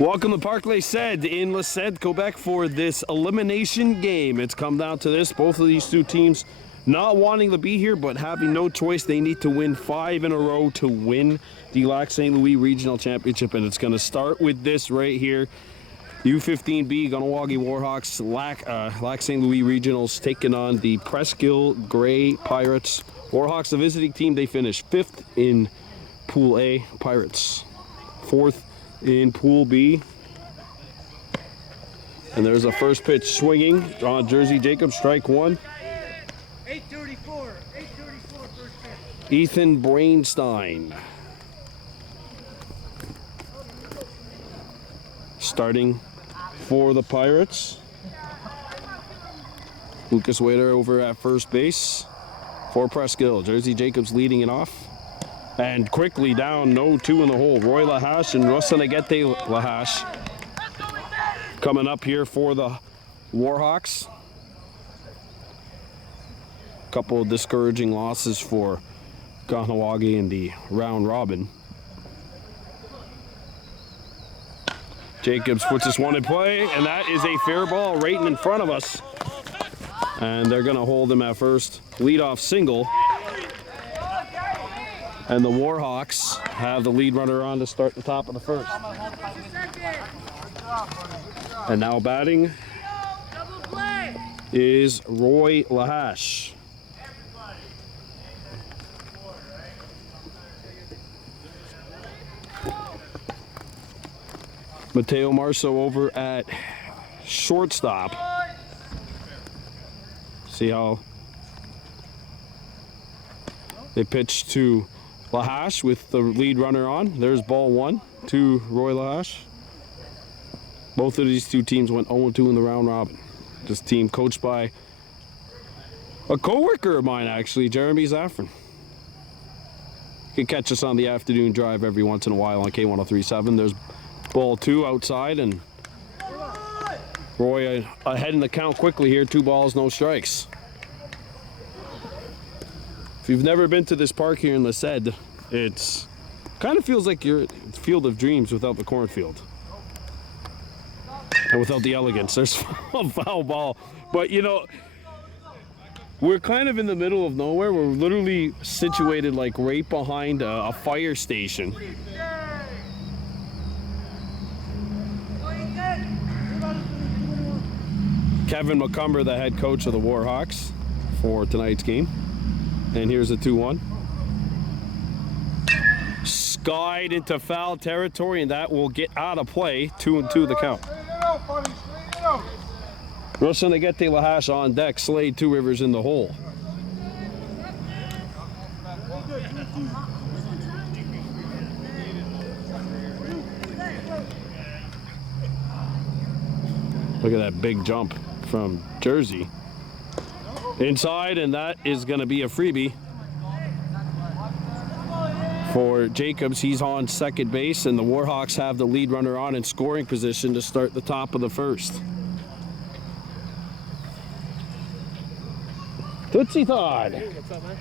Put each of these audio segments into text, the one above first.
Welcome to Parc LAC in LAC, Quebec for this elimination game. It's come down to this. Both of these two teams not wanting to be here, but having no choice. They need to win 5 in a row to win the LAC St. Louis Regional Championship, and it's going to start with this right here. U-15B, Kahnawake Warhawks, LAC St. Louis Regionals taking on the Presqu'ile Gris Pirates. Warhawks, the visiting team, they finished 5th in Pool A. Pirates 4th in Pool B. And there's a first pitch swinging on Jersey Jacobs, strike one. 8:34 first pitch. Ethan Brainstein starting for the Pirates. Lucas Wader over at first base for Presqu'ile. Jersey Jacobs leading it off. And quickly down, no 2 in the hole. Roy Lahash and Rosanagete Lahash coming up here for the Warhawks. Couple of discouraging losses for Kahnawake in the round robin. Jacobs puts this one in play, and that is a fair ball right in front of us. And they're going to hold him at first. Leadoff single. And the Warhawks have the lead runner on to start the top of the first. And now batting is Roy Lahash. Mateo Marso over at shortstop. See how they pitch to Lahash with the lead runner on. There's ball 1 to Roy Lahash. Both of these two teams went 0-2 in the round robin. This team coached by a co-worker of mine, actually, Jeremy Zaffron. He can catch us on the afternoon drive every once in a while on K1037. There's ball 2 outside, and Roy ahead in the count quickly here. 2 balls, no strikes. If you've never been to this park here in LAC, it's kind of feels like you're at Field of Dreams without the cornfield. And without the elegance. There's a foul ball. But you know, we're kind of in the middle of nowhere. We're literally situated like right behind a fire station. Kevin McCumber, the head coach of the Warhawks for tonight's game. And here's a 2-1. Skied into foul territory, and that will get out of play. 2-2 the count. Rosanagete Lahash on deck. Slade 2 Rivers in the hole. Look at that big jump from Jersey. Inside, and that is going to be a freebie for Jacobs. He's on second base, and the Warhawks have the lead runner on in scoring position to start the top of the first. Tootsie Todd. Hey, what's up, man?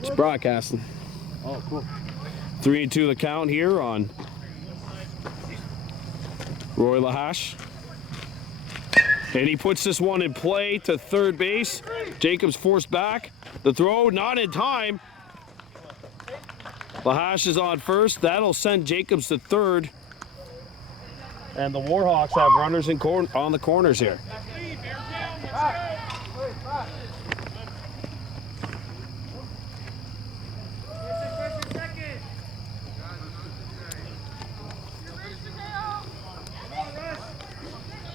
It's broadcasting. Oh, cool. 3-2 the count here on Roy Lahash. And he puts this one in play to third base. Jacobs forced back. The throw not in time. Lahash is on first. That'll send Jacobs to third. And the Warhawks have runners on the corners here.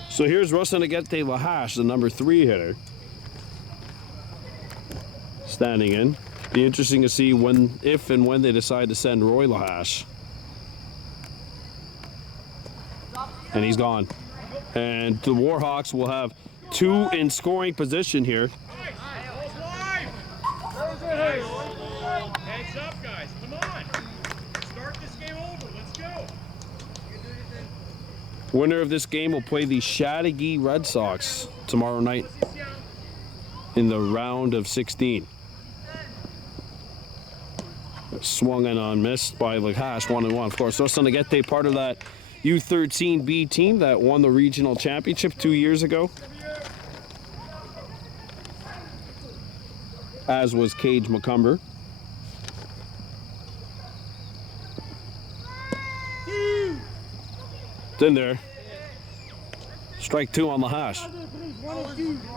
So here's Rosanagete Lahash, the number 3 hitter, standing in. Be interesting to see if and when they decide to send Roy Lahash. And he's gone. And the Warhawks will have 2 in scoring position here. Heads up, guys. Come on. Start this game over. Let's go. Winner of this game will play the Chateauguay Red Sox tomorrow night in the round of 16. Swung in on, missed by Lahash, 1-1. Of course, Rosanagete, part of that U-13B team that won the regional championship 2 years ago. As was Cage McCumber. It's in there. Strike 2 on Lahash.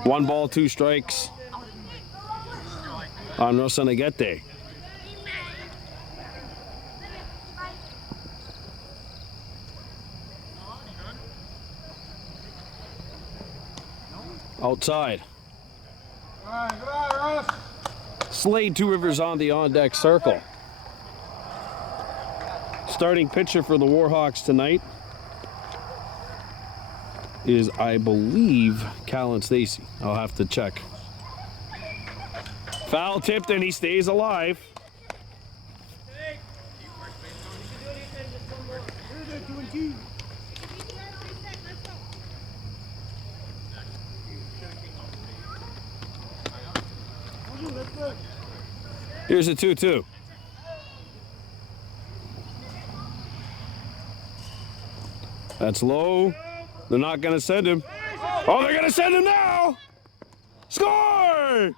1 ball, 2 strikes on Rosanagete. Outside. Slade Two Rivers on the on-deck circle. Starting pitcher for the Warhawks tonight is, I believe, Callan Stacy. I'll have to check. Foul tipped and he stays alive. Here's a 2-2. That's low. They're not going to send him. Oh, they're going to send him now! Score! Hey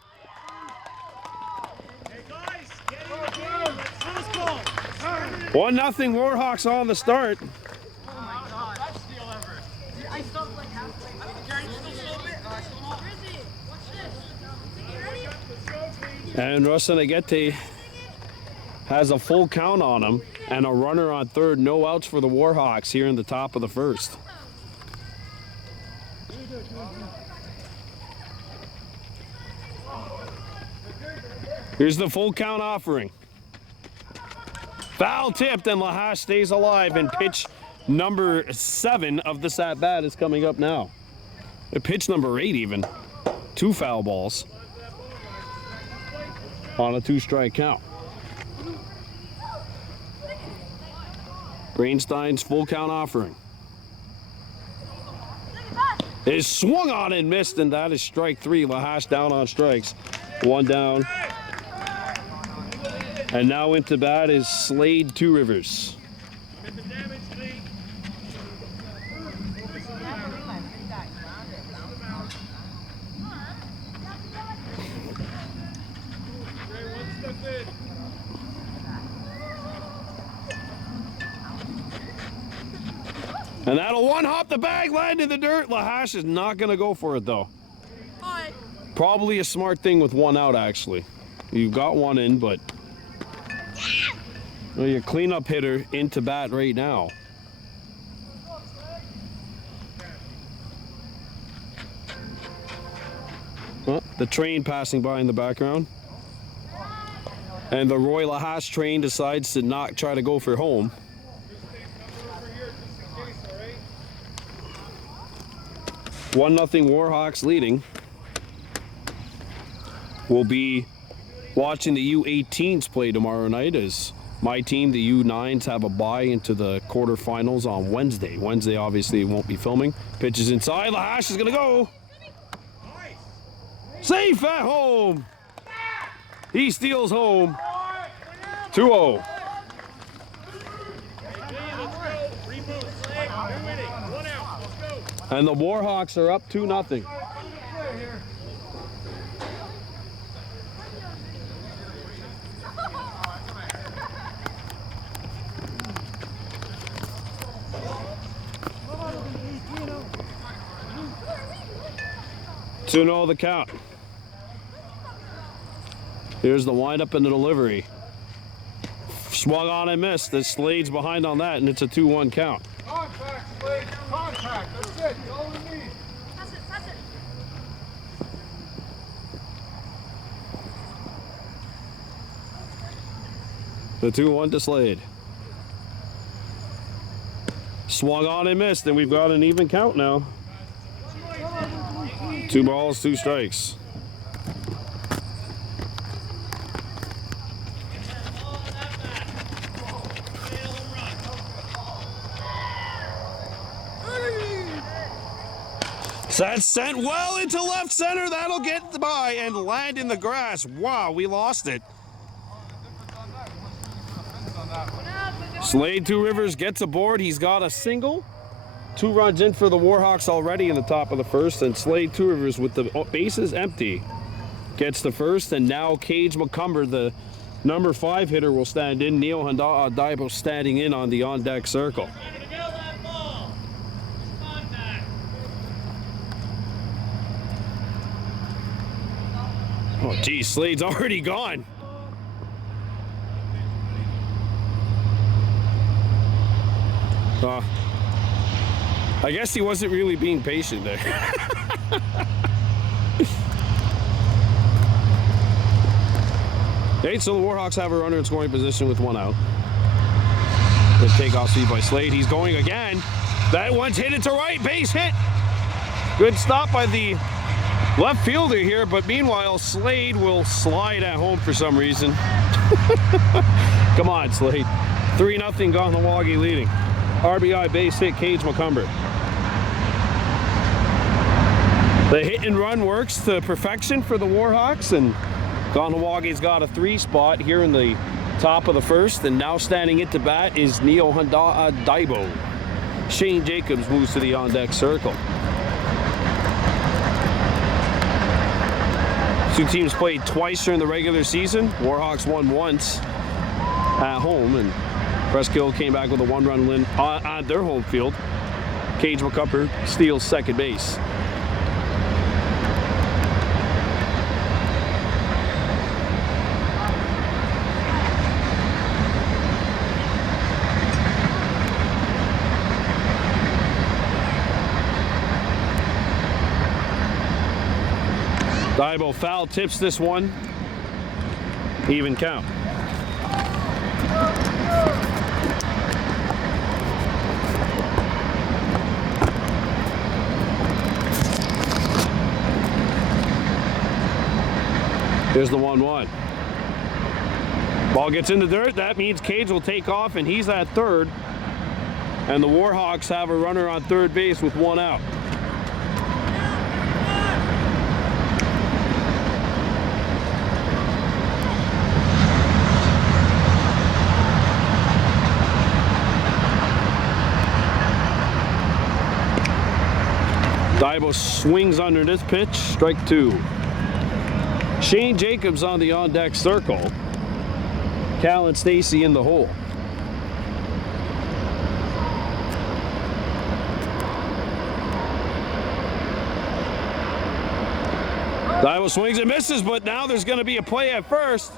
guys, get in the game. Let's go. 1-0 Warhawks on the start. Oh my God. Best steal ever. I stopped like halfway. And Rosanagete has a full count on him and a runner on third. No outs for the Warhawks here in the top of the first. Here's the full count offering. Foul tipped and Lahash stays alive, and pitch number 7 of this at-bat is coming up now. Pitch number 8 even. 2 foul balls on a 2-strike count. Brainstein's full count offering is swung on and missed, and that is strike 3. Lahash down on strikes. 1 down. And now into bat is Slade Two Rivers. And that'll one-hop the bag, land in the dirt. Lahash is not going to go for it, though. Probably a smart thing with 1 out, actually. You got 1 in, but well, your cleanup hitter into bat right now. Well, the train passing by in the background. And the Roy Lahash train decides to not try to go for home. One nothing Warhawks leading. We'll be watching the U-18s play tomorrow night, as my team, the U-9s, have a bye into the quarterfinals on Wednesday. Wednesday, obviously, won't be filming. Pitch is inside. Lahash is going to go. Safe at home. He steals home. 2-0. And the Warhawks are up 2-0. To know the count. Here's the windup and the delivery. Swung on and missed. The Slade's behind on that, and it's a 2-1 count. Contact, Slade. Contact. That's it. That's all we need. Pass it. The 2-1 to Slade. Swung on and missed, and we've got an even count now. 2 balls, 2 strikes. That's sent well into left center. That'll get by and land in the grass. Wow, we lost it. Slade Two Rivers gets aboard. He's got a single. 2 runs in for the Warhawks already in the top of the first, and Slade Two Rivers with the bases empty gets the first, and now Cage McCumber, the number 5 hitter, will stand in. Neil Daibo standing in on the on-deck circle. Oh, geez, Slade's already gone. I guess he wasn't really being patient there. Okay, so the Warhawks have a runner in scoring position with 1 out. The takeoff speed by Slade. He's going again. That one's hit it to right. Base hit. Good stop by the left fielder here, but meanwhile, Slade will slide at home for some reason. Come on, Slade. 3-0 Kahnawake leading. RBI base hit, Cage McCumber. The hit and run works to perfection for the Warhawks, and Kahnawake's got a 3 spot here in the top of the first, and now standing into bat is Neo Daibo. Shane Jacobs moves to the on-deck circle. 2 teams played twice during the regular season. Warhawks won once at home, and Presqu'ile came back with a 1-run win on their home field. Cage McCumber steals second base. Daibo foul tips this one. Even count. Here's the 1-1. Ball gets in the dirt. That means Cage will take off, and he's at third. And the Warhawks have a runner on third base with 1 out. Daibo swings under this pitch. Strike 2. Shane Jacobs on the on-deck circle. Cal and Stacy in the hole. Daibo swings and misses, but now there's going to be a play at first.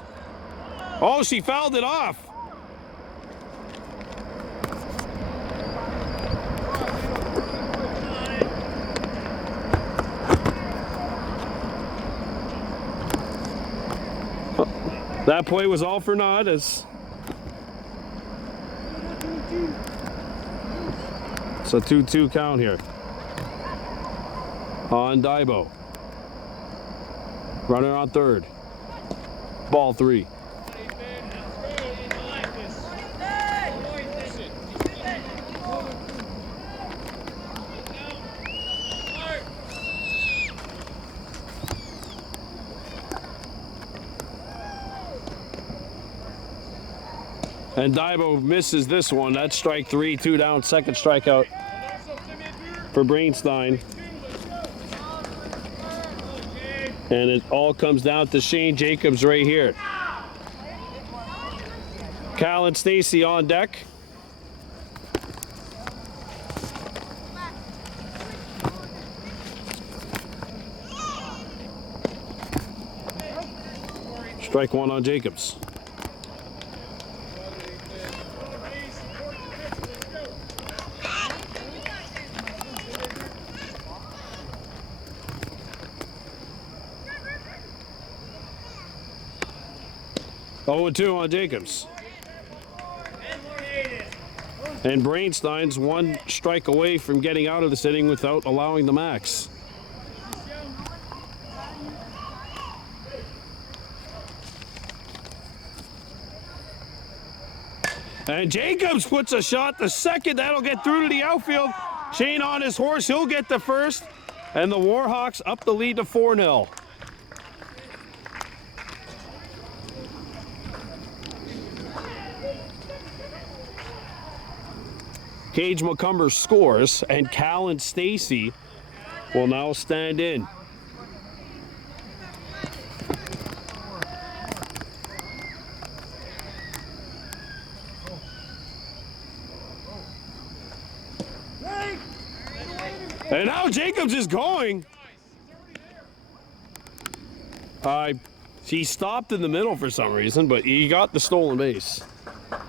Oh, she fouled it off. That play was all for naught as it's a 2-2 count here on Daibo. Runner on third. Ball 3. And Daibo misses this one. That's strike 3, 2 down, second strikeout for Brainstein. And it all comes down to Shane Jacobs right here. Cal and Stacy on deck. Strike 1 on Jacobs. Oh, 2 on Jacobs. And Brainstein's 1 strike away from getting out of this inning without allowing the max. And Jacobs puts a shot to second. That'll get through to the outfield. Shane on his horse. He'll get the first. And the Warhawks up the lead to 4-0. Cage McCumber scores, and Cal and Stacy will now stand in. And now Jacobs is going. He stopped in the middle for some reason, but he got the stolen base.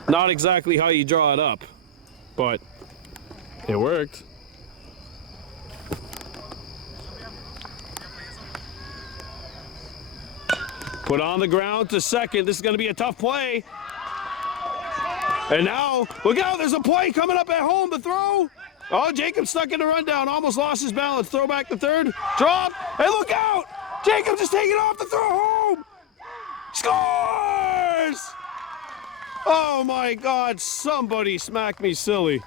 Not exactly how you draw it up, but it worked. Put on the ground to second. This is going to be a tough play. And now, look out, there's a play coming up at home, the throw. Oh, Jacobs stuck in the rundown, almost lost his balance. Throw back to third, drop, and look out! Jacobs is taking off the throw home! Scores! Oh my God, somebody smacked me silly.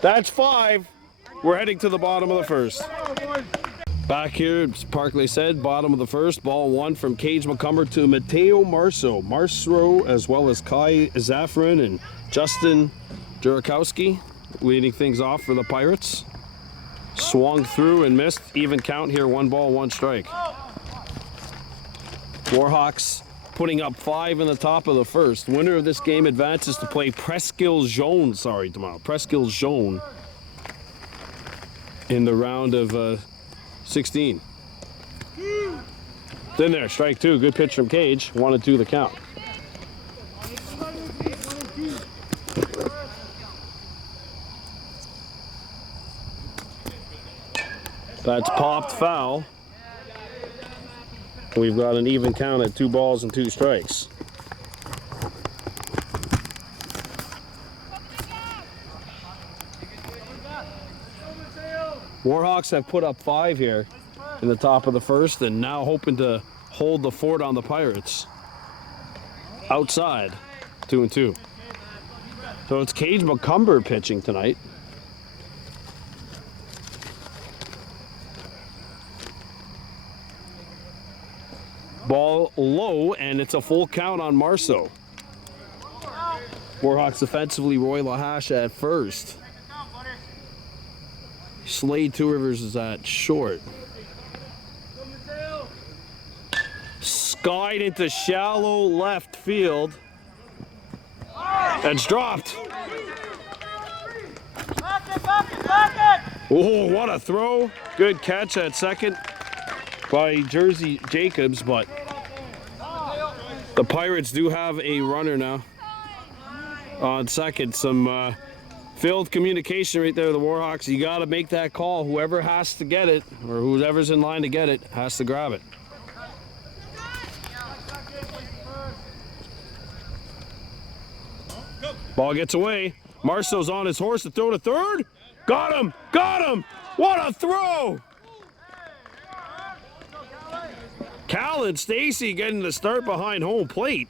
That's 5. We're heading to the bottom of the first. Back here, as Parkley said, bottom of the first. Ball 1 from Cage McCumber to Mateo Marso, as well as Kai Zafrin and Justin Jurakowski leading things off for the Pirates. Swung through and missed. Even count here, 1 ball, 1 strike. Warhawks putting up 5 in the top of the first. Winner of this game advances to play Presqu'ile Jaune, tomorrow. Presqu'ile Jaune in the round of 16. It's in there, strike 2. Good pitch from Cage. 1-2 the count. That's popped foul. We've got an even count at 2 balls and 2 strikes. Warhawks have put up 5 here in the top of the first and now hoping to hold the fort on the Pirates. Outside, 2-2. So it's Cage McCumber pitching tonight. Ball low, and it's a full count on Marso. Warhawks defensively, Roy Lahash at first. Slade Two Rivers is at short. Skied into shallow left field. That's dropped. Oh, what a throw. Good catch at second by Jersey Jacobs, but the Pirates do have a runner now on second. Some failed communication right there, the Warhawks. You got to make that call. Whoever has to get it, or whoever's in line to get it, has to grab it. Ball gets away. Marso's on his horse to throw to third. Got him! Got him! What a throw! Cal and Stacy getting the start behind home plate.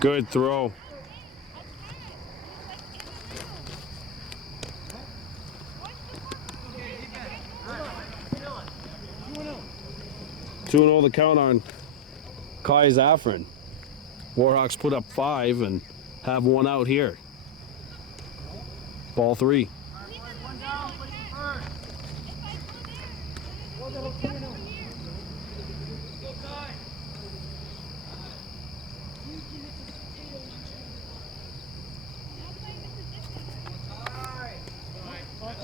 Good throw. Two and 0 the count on Kai Zafrin. Warhawks put up 5 and have 1 out here. Ball 3.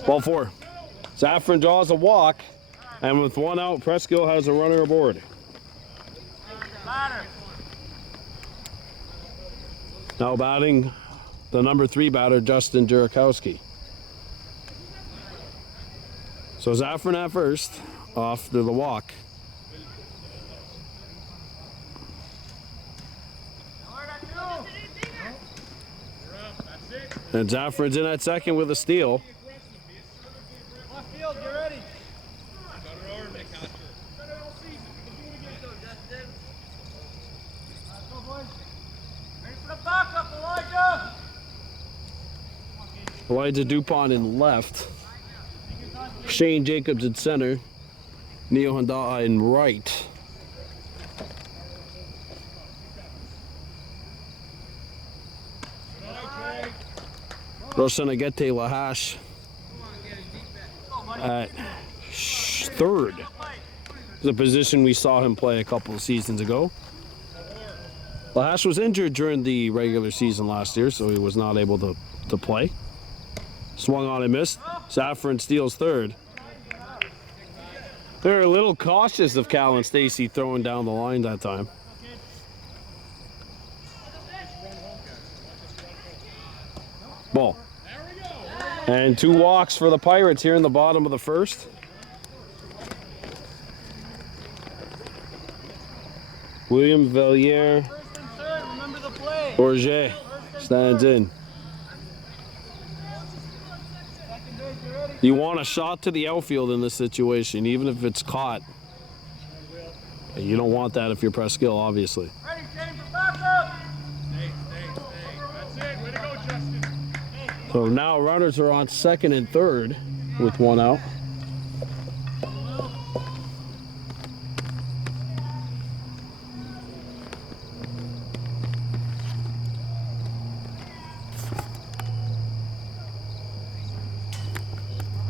Ball 4. Zafrin draws a walk, and with 1 out, Presqu'ile has a runner aboard. Now batting the number 3 batter, Justin Jurakowski. So Zafrin at first, off to the walk. And Zafrin's in at second with a steal. Elijah Dupont in left. Shane Jacobs in center. Neo Honda in right. Rosanagete Lahash at third. The position we saw him play a couple of seasons ago. Lahash was injured during the regular season last year, so he was not able to play. Swung on and missed. Saffron steals third. They're a little cautious of Cal and Stacy throwing down the line that time. Ball. And 2 walks for the Pirates here in the bottom of the first. William Valliere Bourget stands in. You want a shot to the outfield in this situation, even if it's caught. You don't want that if you're Presqu'ile, obviously. Ready, James, back up. Stay. That's it. Way to go, Justin. So now runners are on second and third with 1 out.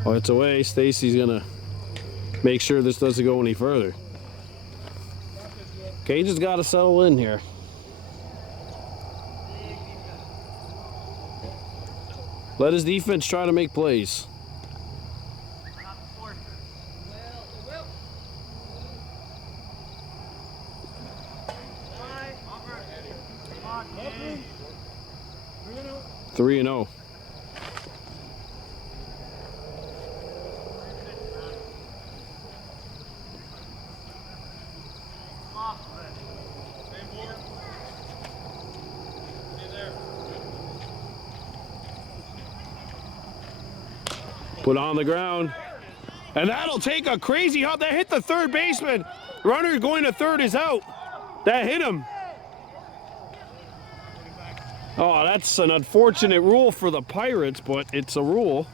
Oh, it's away. Stacy's gonna make sure this doesn't go any further. Cage has got to settle in here. Let his defense try to make plays. Three and 0. Put on the ground. And that'll take a crazy hop. That hit the third baseman. Runner going to third is out. That hit him. Oh, that's an unfortunate rule for the Pirates, but it's a rule.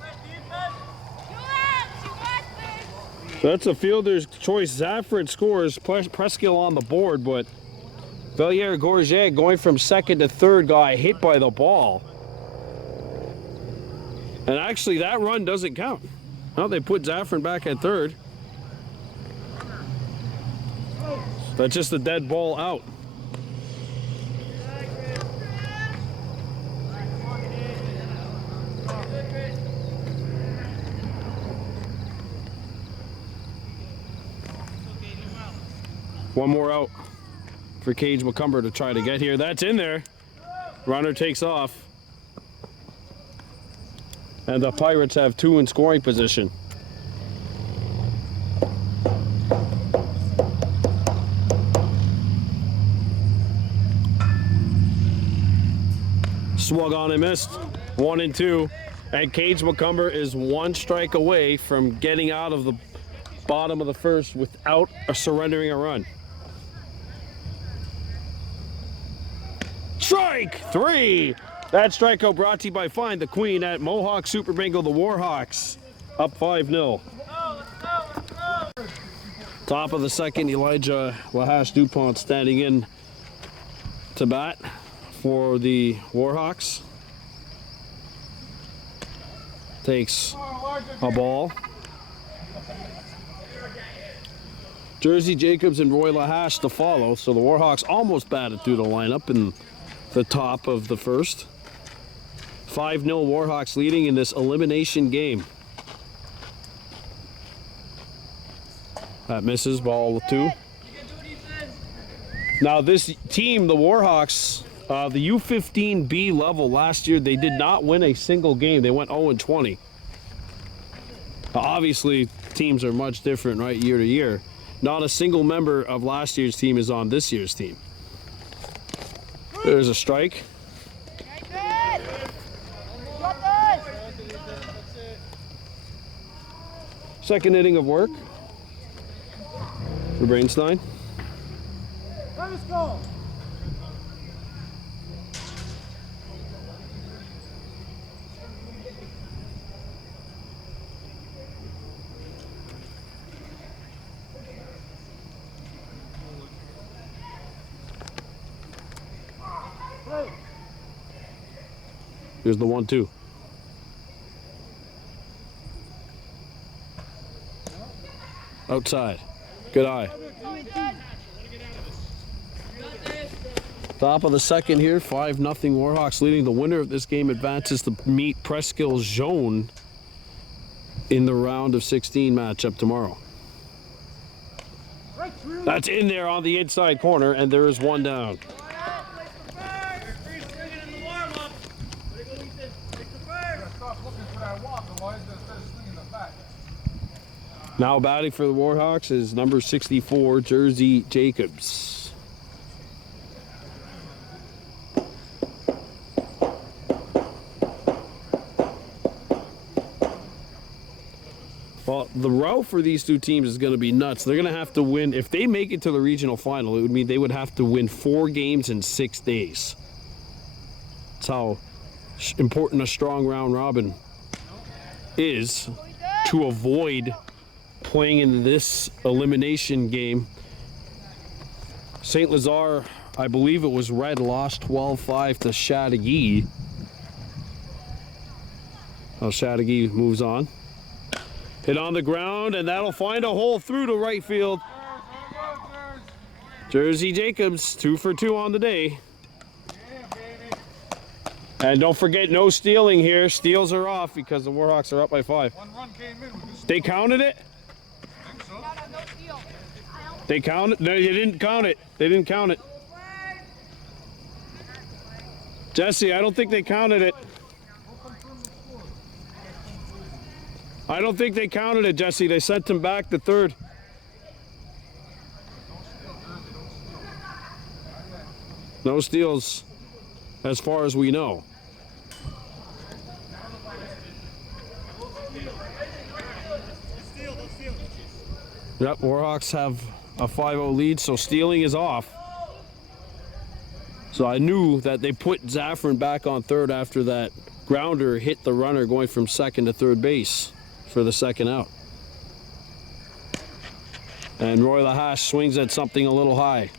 That's a fielder's choice. Zaffron scores. Presqu'ile on the board, but Valliere Bourget going from second to third got hit by the ball. And actually, that run doesn't count. Well, they put Zaffron back at third. That's just a dead ball out. One more out for Cage McCumber to try to get here. That's in there. Runner takes off. And the Pirates have 2 in scoring position. Swung on and missed. 1 and 2. And Cage McCumber is 1 strike away from getting out of the bottom of the first without surrendering a run. Strike 3! That strikeout brought to you by Find the Queen at Mohawk Super Bingo, the Warhawks, up 5-0. Top of the second, Elijah Lahash DuPont standing in to bat for the Warhawks. Takes a ball. Jersey Jacobs and Roy Lahash to follow, so the Warhawks almost batted through the lineup in the top of the first. 5-0 Warhawks leading in this elimination game. That misses, ball 2. Now this team, the Warhawks, the U-15B level last year, they did not win a single game. They went 0-20. Obviously, teams are much different, right, year to year. Not a single member of last year's team is on this year's team. There's a strike. Second inning of work for Brainstein. Let's go. Here's the 1-2. Outside. Good eye. Top of the second here, 5-0 Warhawks leading. The winner of this game advances to meet Presqu'ile Jaune in the round of 16 matchup tomorrow. That's in there on the inside corner, and there is one down. Now batting for the Warhawks is number 64, Jersey Jacobs. Well, the route for these two teams is going to be nuts. They're going to have to win. If they make it to the regional final, it would mean they would have to win 4 games in 6 days. That's how important a strong round robin is to avoid playing in this elimination game. St. Lazare, I believe it was Red, lost 12-5 to Chateauguay. Now Chateauguay moves on. Hit on the ground, and that'll find a hole through to right field. Jersey Jacobs, 2 for 2 on the day. And don't forget, no stealing here. Steals are off because the Warhawks are up by 5. One run came in. They counted it? They counted? No, they didn't count it. They didn't count it. Jesse, I don't think they counted it. I don't think they counted it, Jesse. They sent him back to third. No steals, as far as we know. Yep, Warhawks have a 5-0 lead, so stealing is off. So I knew that they put Zaffron back on third after that grounder hit the runner going from second to third base for the second out. And Roy Lahash swings at something a little high.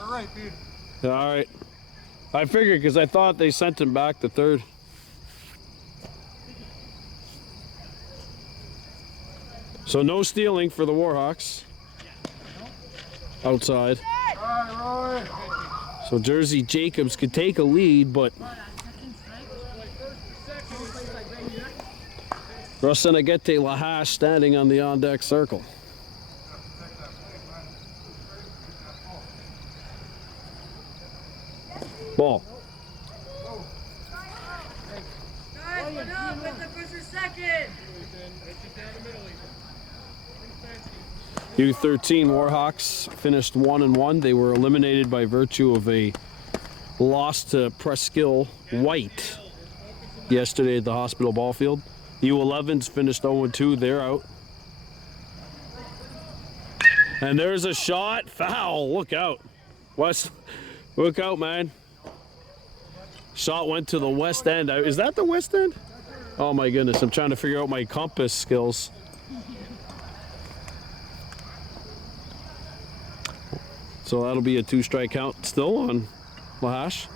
All right, dude. All right. I figured because I thought they sent him back to third. So no stealing for the Warhawks. Outside. All right, Roy. So Jersey Jacobs could take a lead, but Rosenagete Lahash standing on the on-deck circle. Ball. U-13 Warhawks finished 1-1. They were eliminated by virtue of a loss to Presqu'ile White yesterday at the hospital ball field. U11s finished 0-2. They're out. And there's a shot. Foul. Look out. West. Look out, man. Shot went to the west end. Is that the west end? Oh, my goodness. I'm trying to figure out my compass skills. So that'll be a 2-strike count still on Lahash.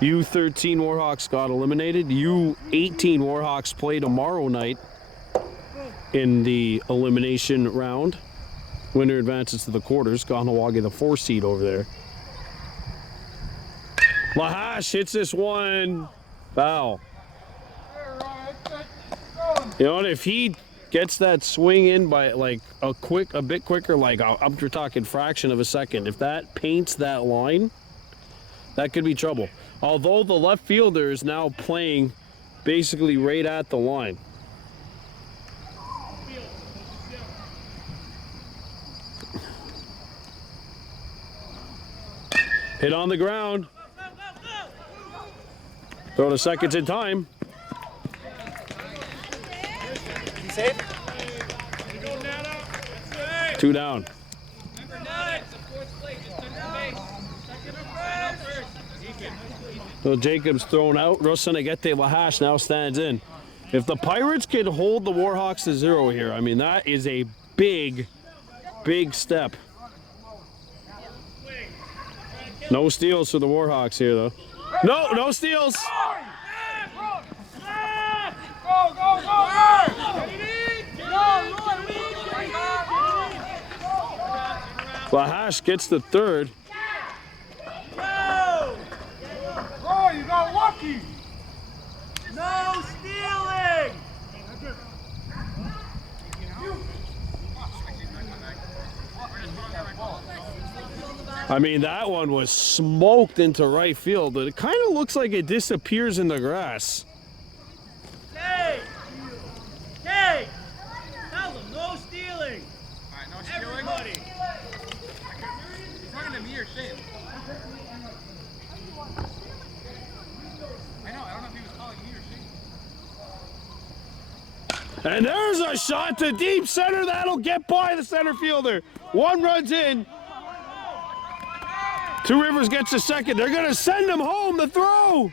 U13 Warhawks got eliminated. U18 Warhawks play tomorrow night in the elimination round. Winner advances to the quarters. Kahnawake, the 4 seed over there. Lahash hits this one. Foul. You know what? If he gets that swing in by like a bit quicker, like we're talking fraction of a second, if that paints that line, that could be trouble. Although the left fielder is now playing basically right at the line. Hit on the ground. Throw to seconds in time. Safe. 2 down. So Jacobs thrown out. Rosenagete Lahash now stands in. If the Pirates can hold the Warhawks to 0 here, I mean, that is a big, big step. No steals for the Warhawks here, though. No steals. Lahash gets the third. Go! Oh, you got lucky. No stealing! I mean, that one was smoked into right field, but it kind of looks like it disappears in the grass. Hey! Hey! Tell them, no stealing! Alright, no stealing. Everybody! He's talking to me or Shane? I don't know if he was calling me or Shane. And there's a shot to deep center. That'll get by the center fielder. One runs in. Two Rivers gets a second. They're going to send him home. The throw.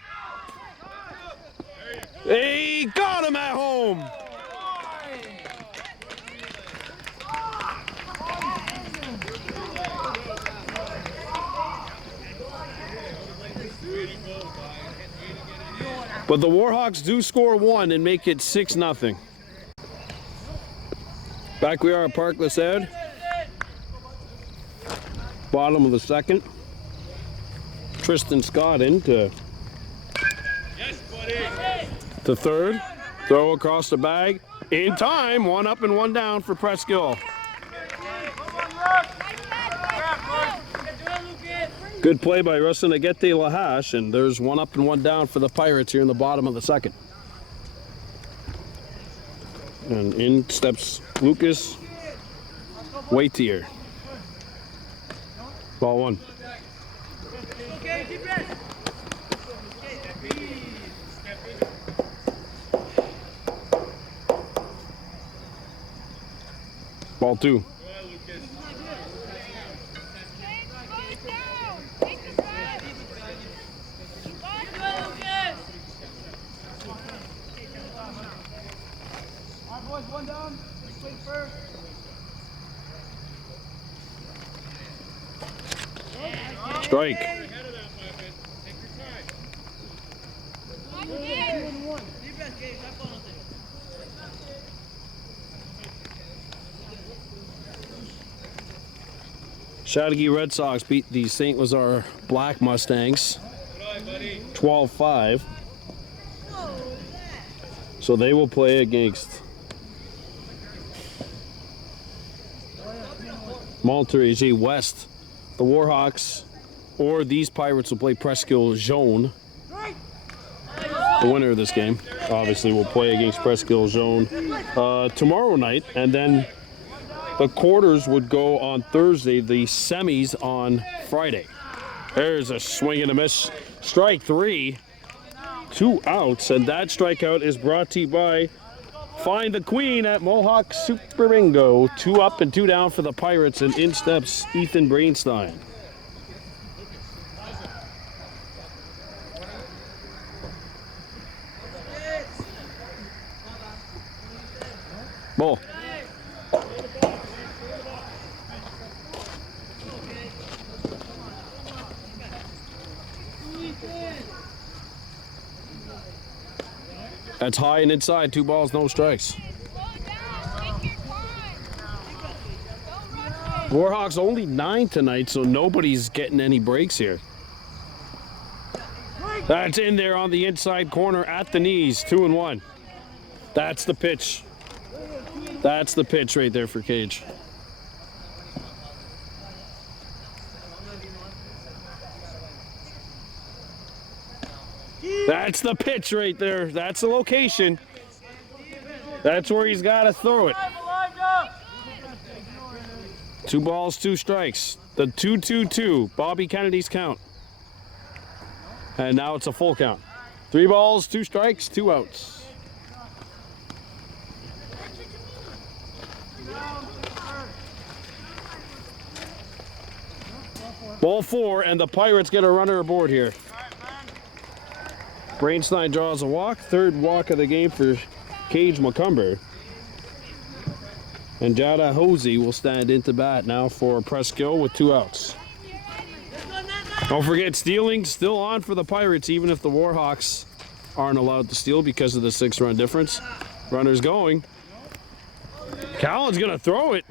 They got him at home. But the Warhawks do score one and make it 6-0. Back we are at Park LaSalle. Bottom of the second. Tristan Scott in to third. Throw across the bag. In time. One up and one down for Presqu'ile. Good play by Rustin Agete Lahash, and there's one up and one down for the Pirates here in the bottom of the second. And in steps Lucas Waitier. Ball one. Ball two. One down. Wait first. Strike. Chattagee Red Sox beat the St. Lazare Black Mustangs 12-5. So they will play against Monterey West. The Warhawks or these Pirates will play Presqu'ile Jaune. The winner of this game obviously will play against Presqu'ile Jaune tomorrow night, and then the quarters would go on Thursday, the semis on Friday. There's a swing and a miss. Strike three, 2 outs, and that strikeout is brought to you by Find the Queen at Mohawk Super Bingo. 2 up and 2 down for the Pirates, and in steps Ethan Brainstein. Ball. That's high and inside. 2 balls, no strikes. Warhawks only 9 tonight, so nobody's getting any breaks here. That's in there on the inside corner at the knees. 2-1. That's the pitch. That's the pitch right there for Cage. That's the pitch right there. That's the location. That's where he's got to throw it. 2 balls, 2 strikes. The 2-2-2. Bobby Kennedy's count. And now it's a full count. 3 balls, 2 strikes, 2 outs. Ball 4, and the Pirates get a runner aboard here. Brainstein draws a walk. 3rd walk of the game for Cage McCumber. And Jada Hosey will stand into bat now for Presqu'ile with 2 outs. Don't forget, stealing still on for the Pirates, even if the Warhawks aren't allowed to steal because of the 6-run difference. Runners going. Callan's going to throw it.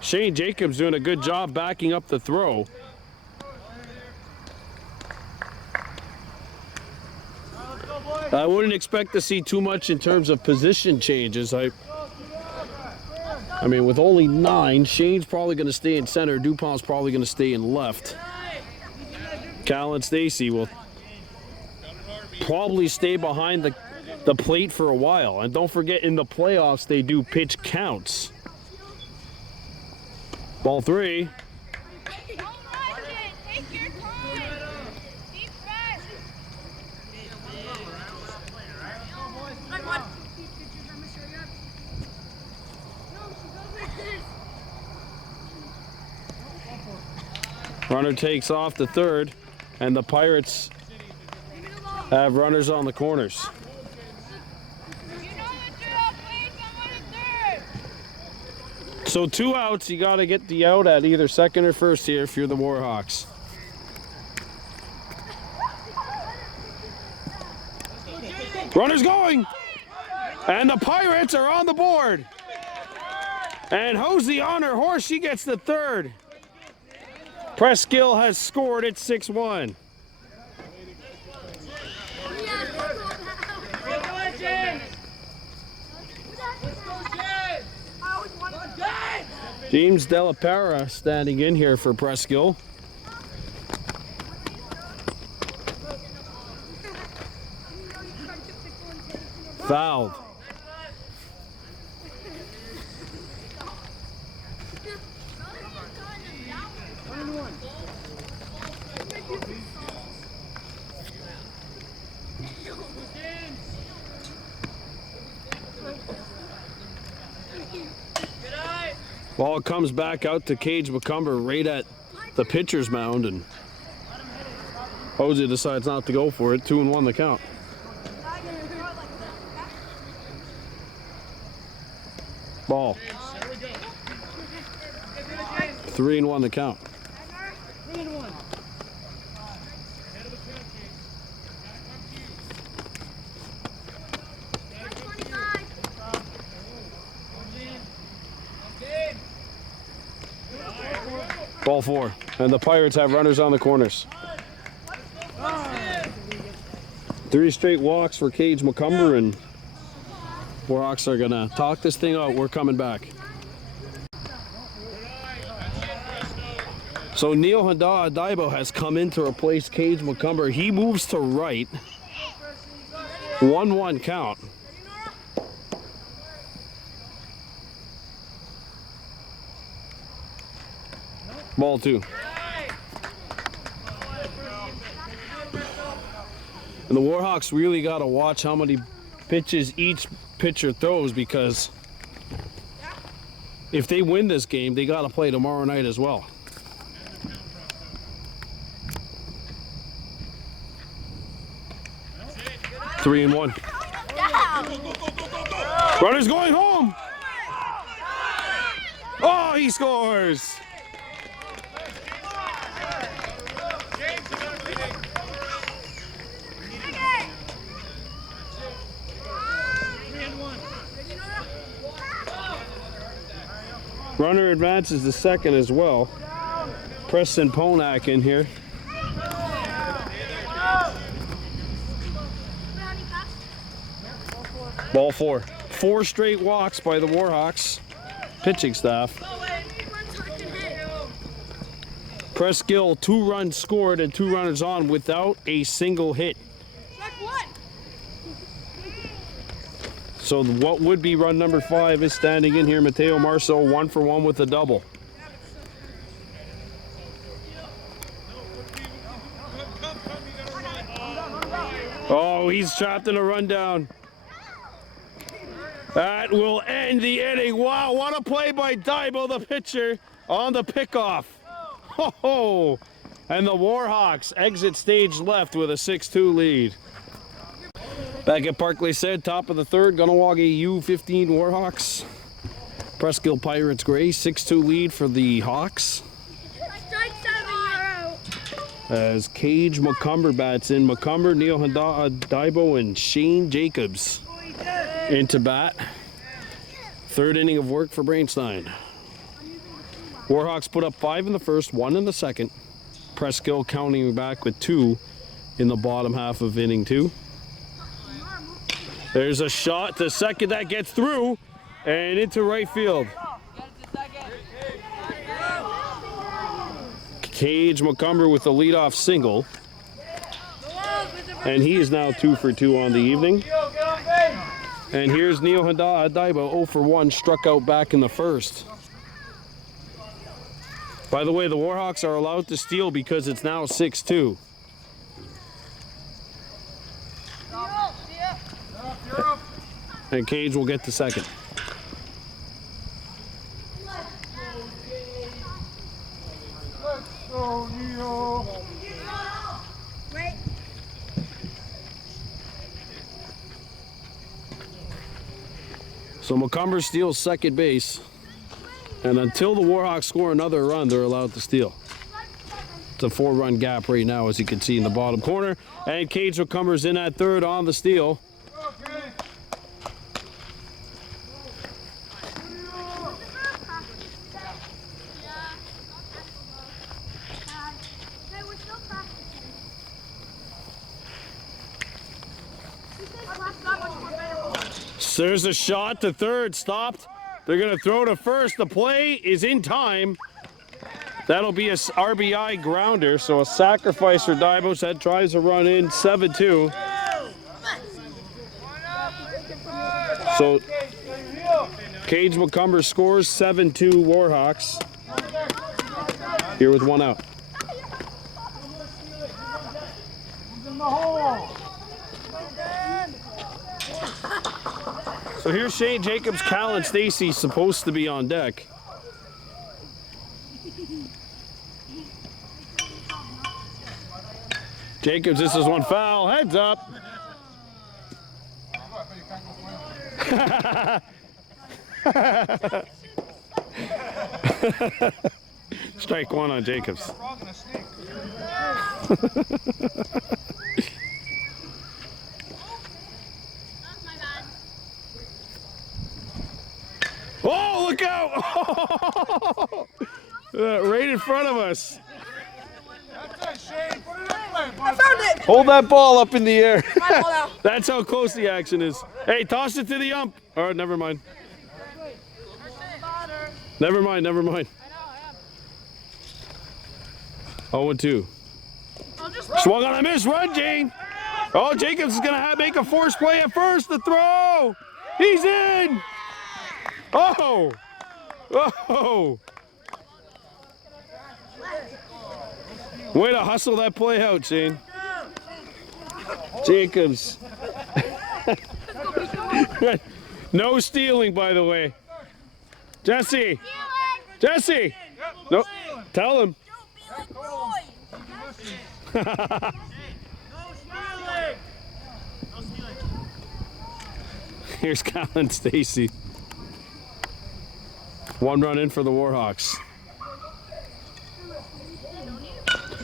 Shane Jacobs doing a good job backing up the throw. I wouldn't expect to see too much in terms of position changes. I mean, with only 9, Shane's probably going to stay in center. DuPont's probably going to stay in left. Cal and Stacy will probably stay behind the plate for a while. And don't forget, in the playoffs, they do pitch counts. Ball 3. Runner takes off the third, and the Pirates have runners on the corners. So 2 outs, you got to get the out at either second or first here if you're the Warhawks. Runner's going, and the Pirates are on the board. And Hosey on her horse, she gets the third. Presqu'ile has scored at 6-1. James Della Para standing in here for Presqu'ile. Fouled. Ball comes back out to Cage McCumber right at the pitcher's mound, and Hosey decides not to go for it. 2-1 the count. Ball. 3-1 the count. Ball 4, and the Pirates have runners on the corners. 3 straight walks for Cage McCumber, and Warhawks are gonna talk this thing out. We're coming back. So Neil Daibo has come in to replace Cage McCumber. He moves to right. 1-1 count. Ball 2. And the Warhawks really got to watch how many pitches each pitcher throws, because if they win this game, they got to play tomorrow night as well. Three and 1. Runner's going home. Oh, he scores. Runner advances the second as well. Preston Ponak in here. Ball 4. 4 straight walks by the Warhawks pitching staff. Presqu'ile, 2 runs scored and 2 runners on without a single hit. So what would be run number 5 is standing in here. Mateo Marceau 1 for 1 with a double. Oh, he's trapped in a rundown. That will end the inning. Wow, what a play by Daibo, the pitcher, on the pickoff. Ho-ho! And the Warhawks exit stage left with a 6-2 lead. Back at Parkley said, top of the third, Kahnawake U-15 Warhawks. Presqu'ile Pirates Gris, 6-2 lead for the Hawks. As Cage McCumber bats in. McCumber, Neil Daibo, and Shane Jacobs into bat. Third inning of work for Brainstein. Warhawks put up 5 in the first, 1 in the second. Presqu'ile counting back with 2 in the bottom half of inning 2. There's a shot to second that gets through and into right field. Cage McCumber with the leadoff single. And he is now 2 for 2 on the evening. And here's Neil Adaiba, 0 for 1, struck out back in the first. By the way, the Warhawks are allowed to steal because it's now 6-2. And Cage will get to second. So McCumber steals second base, and until the Warhawks score another run, they're allowed to steal. It's a 4-run gap right now, as you can see in the bottom corner. And Cage McCumber's in at third on the steal. There's a shot to third, stopped. They're gonna throw to first. The play is in time. That'll be a RBI grounder, so a sacrifice for Dibos that tries to run in 7-2. So Cage McCumber scores 7-2 Warhawks. Here with 1 out. So here's Shane Jacobs, Cal, and Stacy supposed to be on deck. Jacobs, this is one foul. Heads up. Strike 1 on Jacobs. Oh, look out! Right in front of us. That's it, Shane. Put it in play. I found it! Hold that ball up in the air. My ball now. That's how close the action is. Hey, toss it to the ump. All right, never mind. Never mind, never mind. 0-2. Swung on a miss. Run, Jane. Oh, Jacobs is going to make a force play at first. The throw. He's in. Oh. Oh. Way to hustle that play out, Shane. Jacobs. No stealing, by the way. Jesse. Jesse. No. Tell him. Here's Colin Stacy. 1 run in for the Warhawks.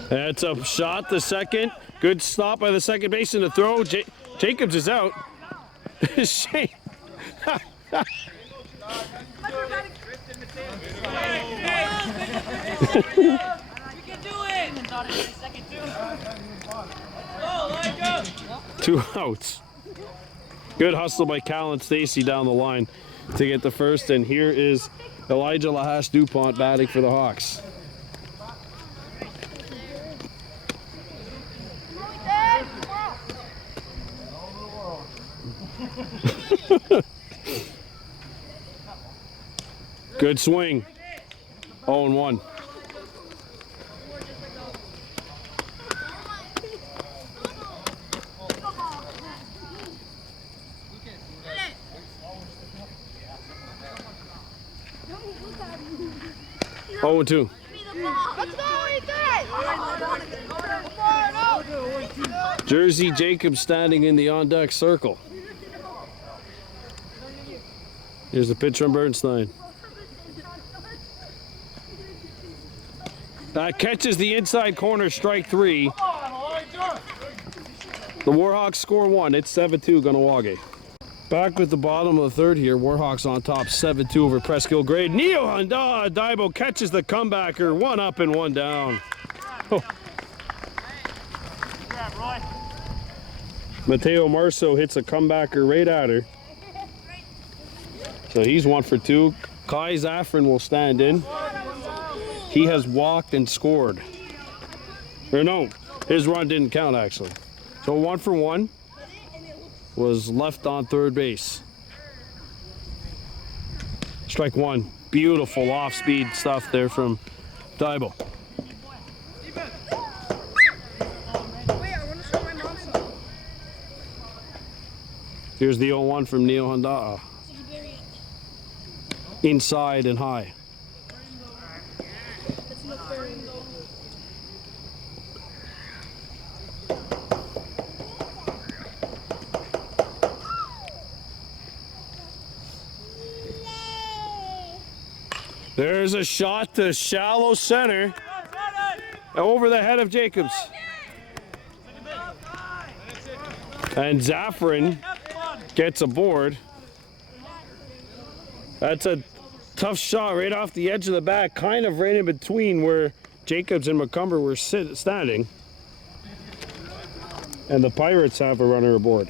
That's a shot, the second. Good stop by the second baseman to throw. Jacobs is out. Shane. Two outs. Good hustle by Cal and Stacy down the line to get the first, and here is Elijah Lahash DuPont batting for the Hawks. Good swing. 0-1. Oh, 2. Let's go, Ethan! Jersey Jacobs standing in the on-deck circle. Here's the pitch from Bernstein. Catches the inside corner, strike 3. The Warhawks score 1. It's 7-2 Kahnawake. Back with the bottom of the third here. Warhawks on top, 7-2 over Presqu'ile grade. Neo Honda Daibo catches the comebacker. 1 up and 1 down. Oh. Mateo Marso hits a comebacker right at her. So he's 1 for 2. Kai Zaffron will stand in. He has walked and scored. Or no, his run didn't count actually. So 1 for 1. Was left on third base. Strike 1. Beautiful off-speed stuff there from Daibo. Wait, I want to show my mom something. Here's the 0-1 from Neo Honda. Inside and high. There's a shot to shallow center. Over the head of Jacobs. And Zaffron gets aboard. That's a tough shot right off the edge of the bat, kind of right in between where Jacobs and McCumber were standing. And the Pirates have a runner aboard.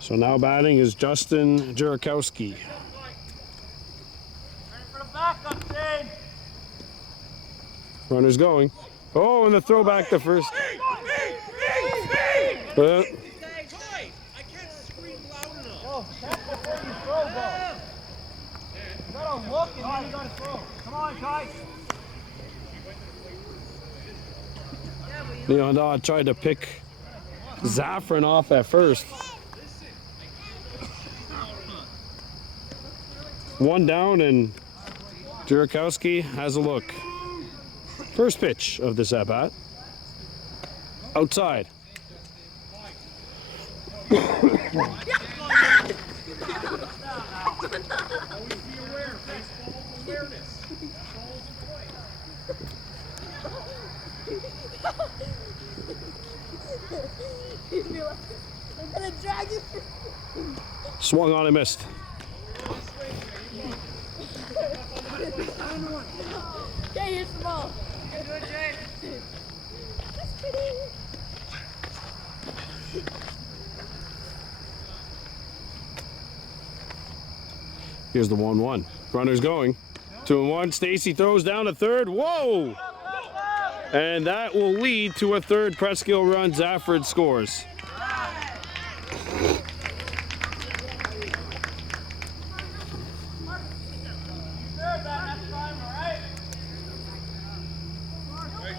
So now batting is Justin Jurakowski. Runner's going. Oh, and the throwback to first. I can't scream loud enough. Oh, that's before you throw, ball. You gotta look and then you gotta throw. Come on, guys. Leon tried to pick Zaffron off at first. 1 down and Jurakowski has a look. First pitch of this at-bat. Outside. I'm gonna drag you. Swung on and missed. Okay, here's the ball. Good, Jay. Here's the 1-1. Runner's going. 2-1. Stacy throws down to third. Whoa! And that will lead to a third Presqu'ile run. Zaffron scores.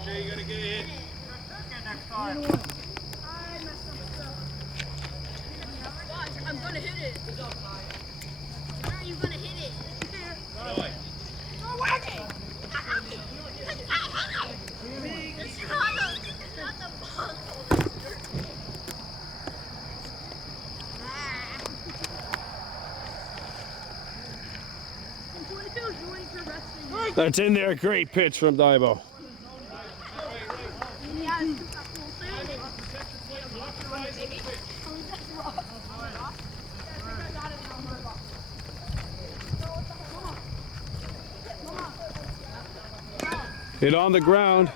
Jay, you gotta get it. I'm gonna hit it. Where are you gonna hit it? Oh, whack it! It's not the ball. That's in there. Great pitch from Daibo. Hit on the ground.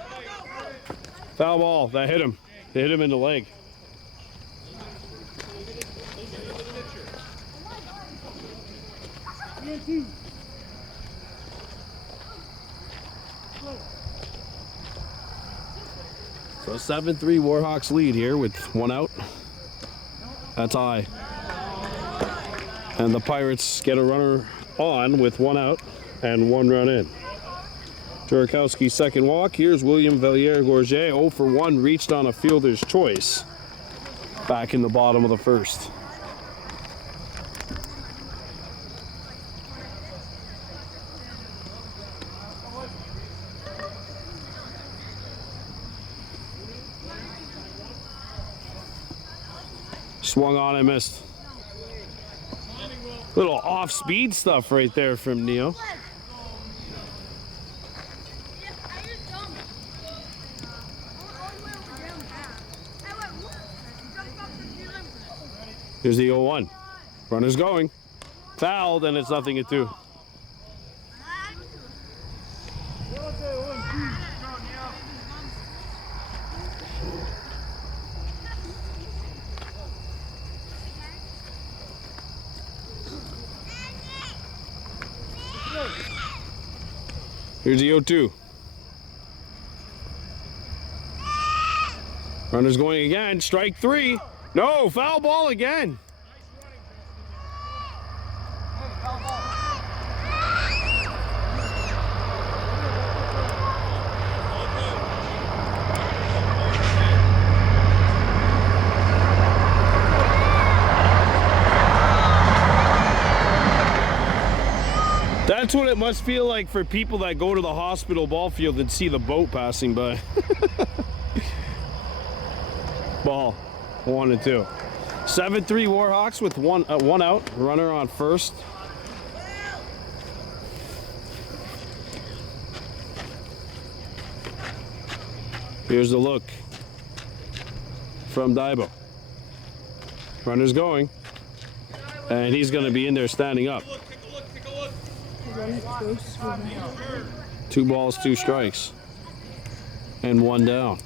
Foul ball. That hit him. They hit him in the leg. So 7-3 Warhawks lead here with 1 out. That's high. And the Pirates get a runner on with 1 out and 1 run in. Jurakowski's second walk. Here's William Valliere-Gorget. 0 for 1, reached on a fielder's choice. Back in the bottom of the first. Swung on and missed. Little off-speed stuff right there from Neo. Here's the 0-1. Runner's going. Fouled, and it's 0-2. Here's the 0-2. Runner's going again. Strike 3. No, foul ball again. That's what it must feel like for people that go to the hospital ball field and see the boat passing by. Ball, 1-2. 7-3 Warhawks with one out. Runner on first. Here's the look from Daibo. Runner's going, and he's going to be in there standing up. 2 balls, 2 strikes, and 1 down.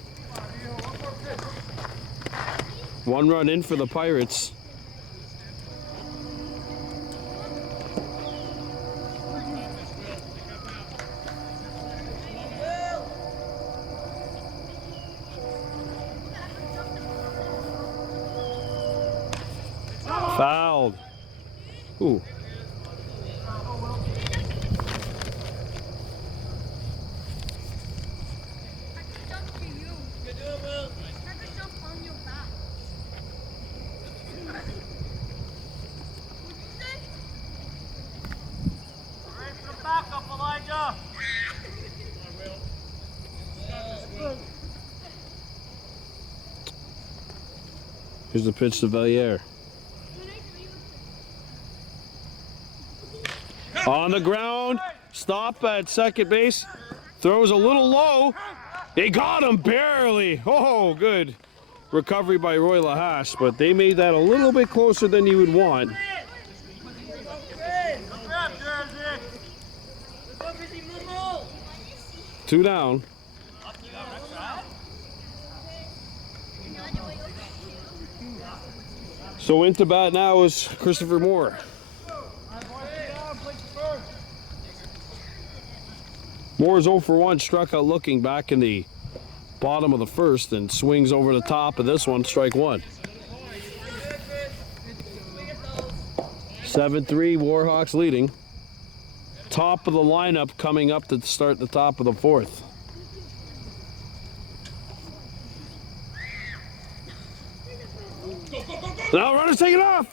1 run in for the Pirates. Fouled. Ooh. Here's the pitch to Valliere. On the ground, stop at second base, throws a little low. They got him barely. Oh, good recovery by Roy Lahash, but they made that a little bit closer than you would want. Two down. So into bat now is Christopher Moore. Moore's 0 for 1, struck out looking back in the bottom of the first and swings over the top of this one, strike 1. 7-3 Warhawks leading. Top of the lineup coming up to start the top of the 4th. Now runner's taking off.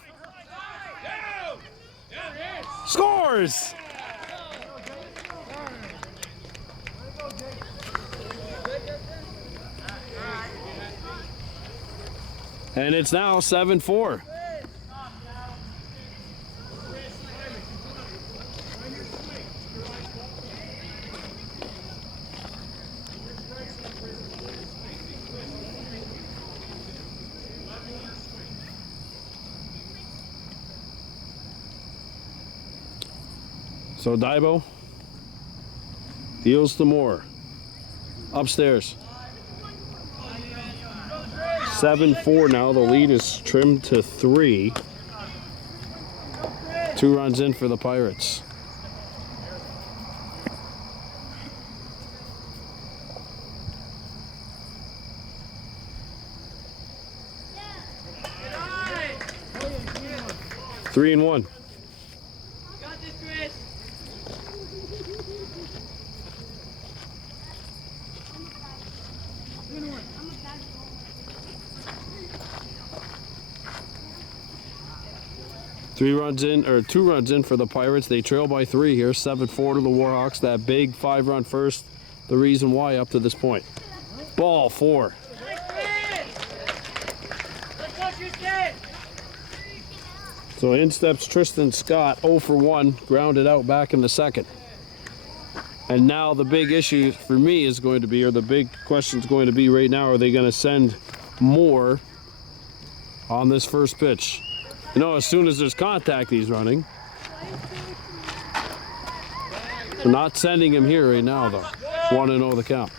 Scores. And it's now 7-4. So Daibo deals to Moore. Upstairs. 7-4 now. The lead is trimmed to 3. 2 runs in for the Pirates. Three and 1. Two runs in for the Pirates. They trail by 3 here, 7-4 to the Warhawks. That big 5-run first, the reason why up to this point. Ball 4. So in steps Tristan Scott, 0 for 1, grounded out back in the second. And now the big issue for me is going to be, or the big question is going to be right now, are they going to send Moore on this first pitch? You know, as soon as there's contact, he's running. We're not sending him here right now, though. 1-0 the count.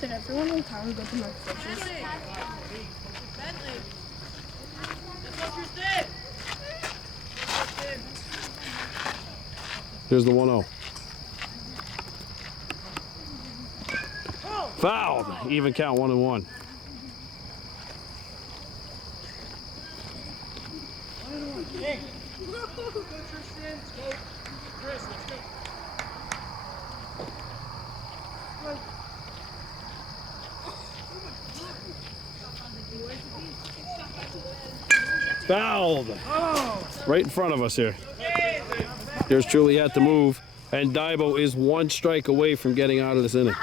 Did everyone in town go to my fishes? Here's the 1-0. Fouled. Even count 1-1. Fouled. Right in front of us here. Here's Truly had to move, and Daibo is one strike away from getting out of this inning.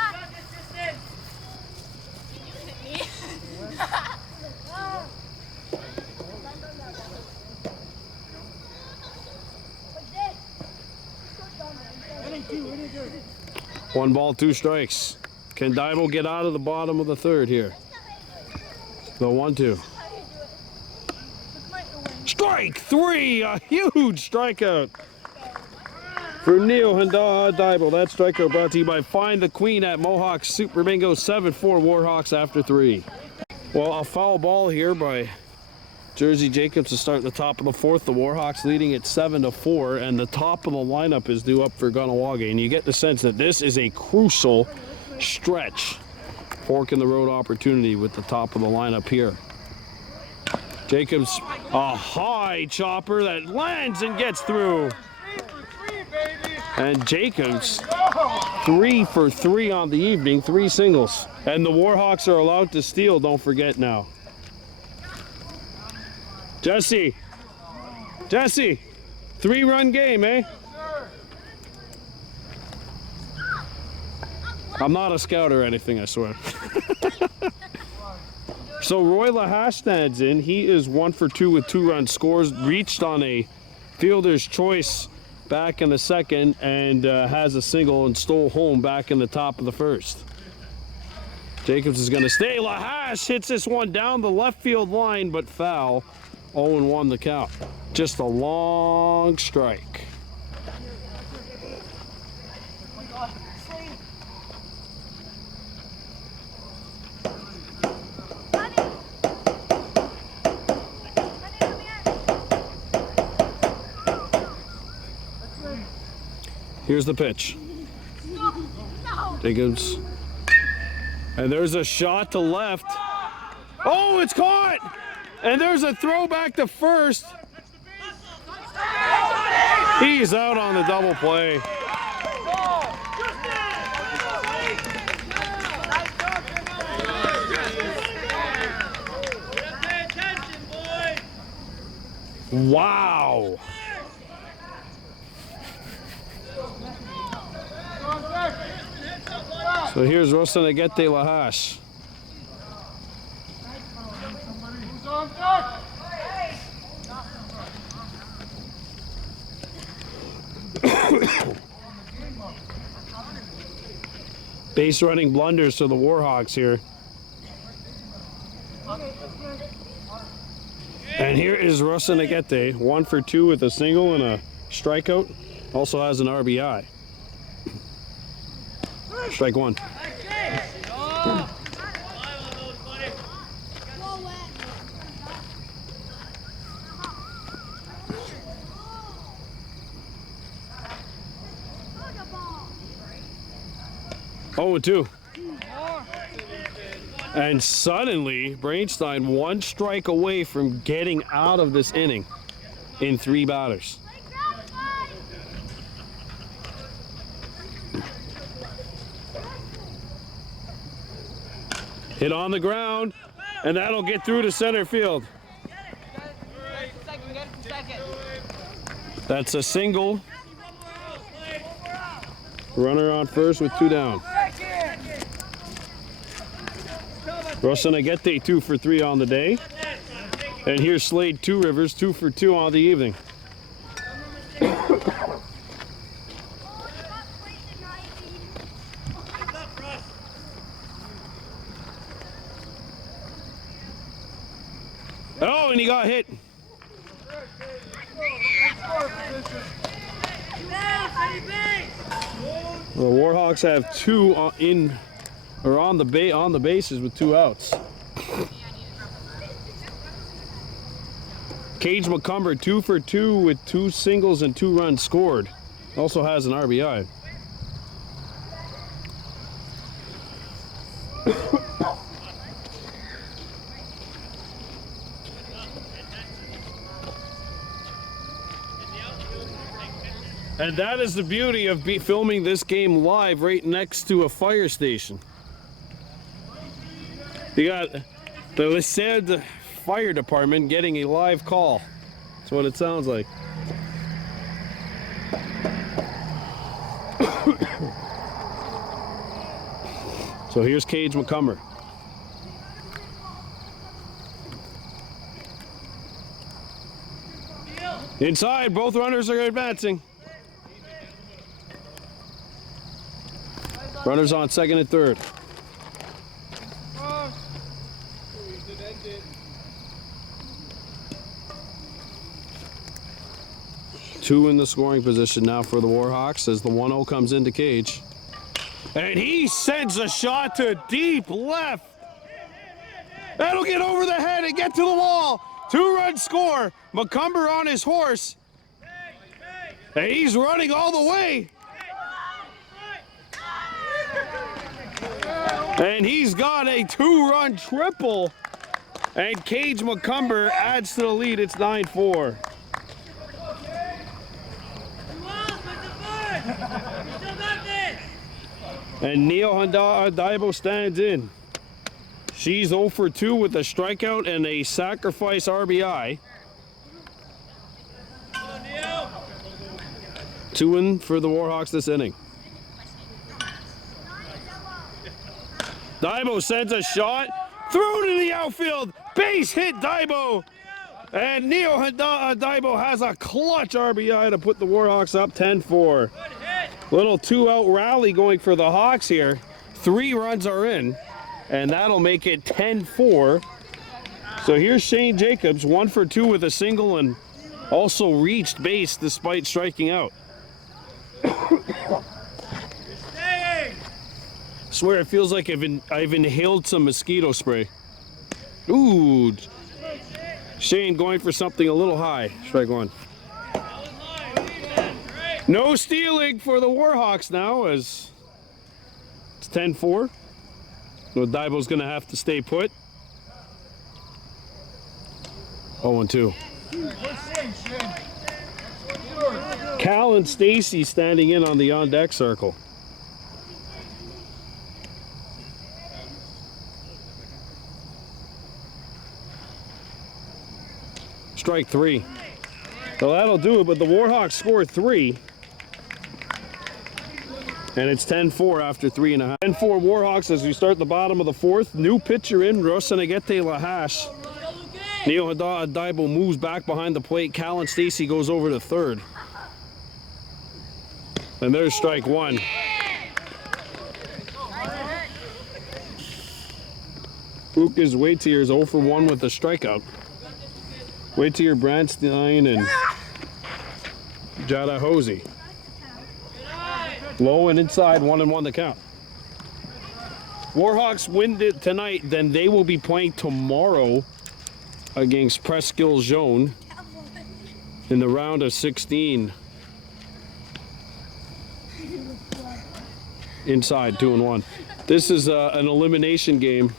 One ball, 2 strikes. Can Daibo get out of the bottom of the third here? The 1-2. Strike 3, a huge strikeout for Neil Daibo. That strikeout brought to you by Find the Queen at Mohawk Super Bingo. 7-4 Warhawks after 3. Well, a foul ball here by Jersey Jacobs to start the top of the 4th. The Warhawks leading at 7-4, and the top of the lineup is due up for Kahnawake. And you get the sense that this is a crucial stretch, fork in the road opportunity with the top of the lineup here. Jacobs, a high chopper that lands and gets through. And Jacobs, 3 for 3 on the evening, 3 singles. And the Warhawks are allowed to steal, don't forget now. Jesse, 3-run game, eh? I'm not a scout or anything, I swear. So Roy Lahash stands in. He is 1 for 2 with 2-run scores. Reached on a fielder's choice back in the second and has a single and stole home back in the top of the 1st. Jacobs is going to stay. Lahash hits this one down the left field line, but foul. 0-1 the count. Just a long strike. Here's the pitch. Jacobs. And there's a shot to left. Oh, it's caught! And there's a throw back to first. He's out on the double play. Wow. So here's Rosanagete Lahash. Base running blunders to the Warhawks here. And here is Rosanagete, 1 for 2 with a single and a strikeout. Also has an RBI. Strike 1. Oh, 2. And suddenly, Brainstein 1 strike away from getting out of this inning in 3 batters. Hit on the ground, and that'll get through to center field. That's a single. Runner on first with 2 down. Rosanagete 2 for 3 on the day. And here's Slade 2 Rivers 2 for 2 on the evening. Oh, and he got hit. The Warhawks have two on the bases with 2 outs. Cage McCumber 2 for 2 with 2 singles and 2 runs scored. Also has an RBI. And that is the beauty of filming this game live right next to a fire station. You got the LAC fire department getting a live call. That's what it sounds like. So here's Cage McCumber. Inside, both runners are advancing. Runners on second and third. Two in the scoring position now for the Warhawks as the 1-0 comes into Cage. And he sends a shot to deep left. That'll get over the head and get to the wall. 2-run score. McCumber on his horse. And he's running all the way. And he's got a 2-run triple. And Cage McCumber adds to the lead. It's 9-4. And Neil Daibo stands in. She's 0 for 2 with a strikeout and a sacrifice RBI. 2 in for the Warhawks this inning. Daibo sends a shot through to the outfield. Base hit Daibo. And Neil Daibo has a clutch RBI to put the Warhawks up 10-4. Little 2-out rally going for the Hawks here. 3 runs are in, and that'll make it 10-4. So here's Shane Jacobs, 1 for 2 with a single and also reached base despite striking out. Swear it feels like I've inhaled some mosquito spray. Ooh. Shane going for something a little high. Strike 1. No stealing for the Warhawks now as it's 10-4. So Daibo's going to have to stay put. 0-2. Cal and Stacy standing in on the on-deck circle. Strike 3. So that'll do it, but the Warhawks scored 3. And it's 10-4 after 3.5. 10-4 Warhawks as we start the bottom of the 4th. New pitcher in, Rosanagete Lahash. Neil Daibo moves back behind the plate. Cal and Stacy goes over to third. And there's strike 1. Lucas Waitier is 0 for 1 with a strikeout. Waitier, Brandstein, and Jada Hosey. Low and inside, 1-1 the count. Warhawks win it tonight, then they will be playing tomorrow against Presqu'ile Jaune in the round of 16. Inside, 2-1. This is an elimination game.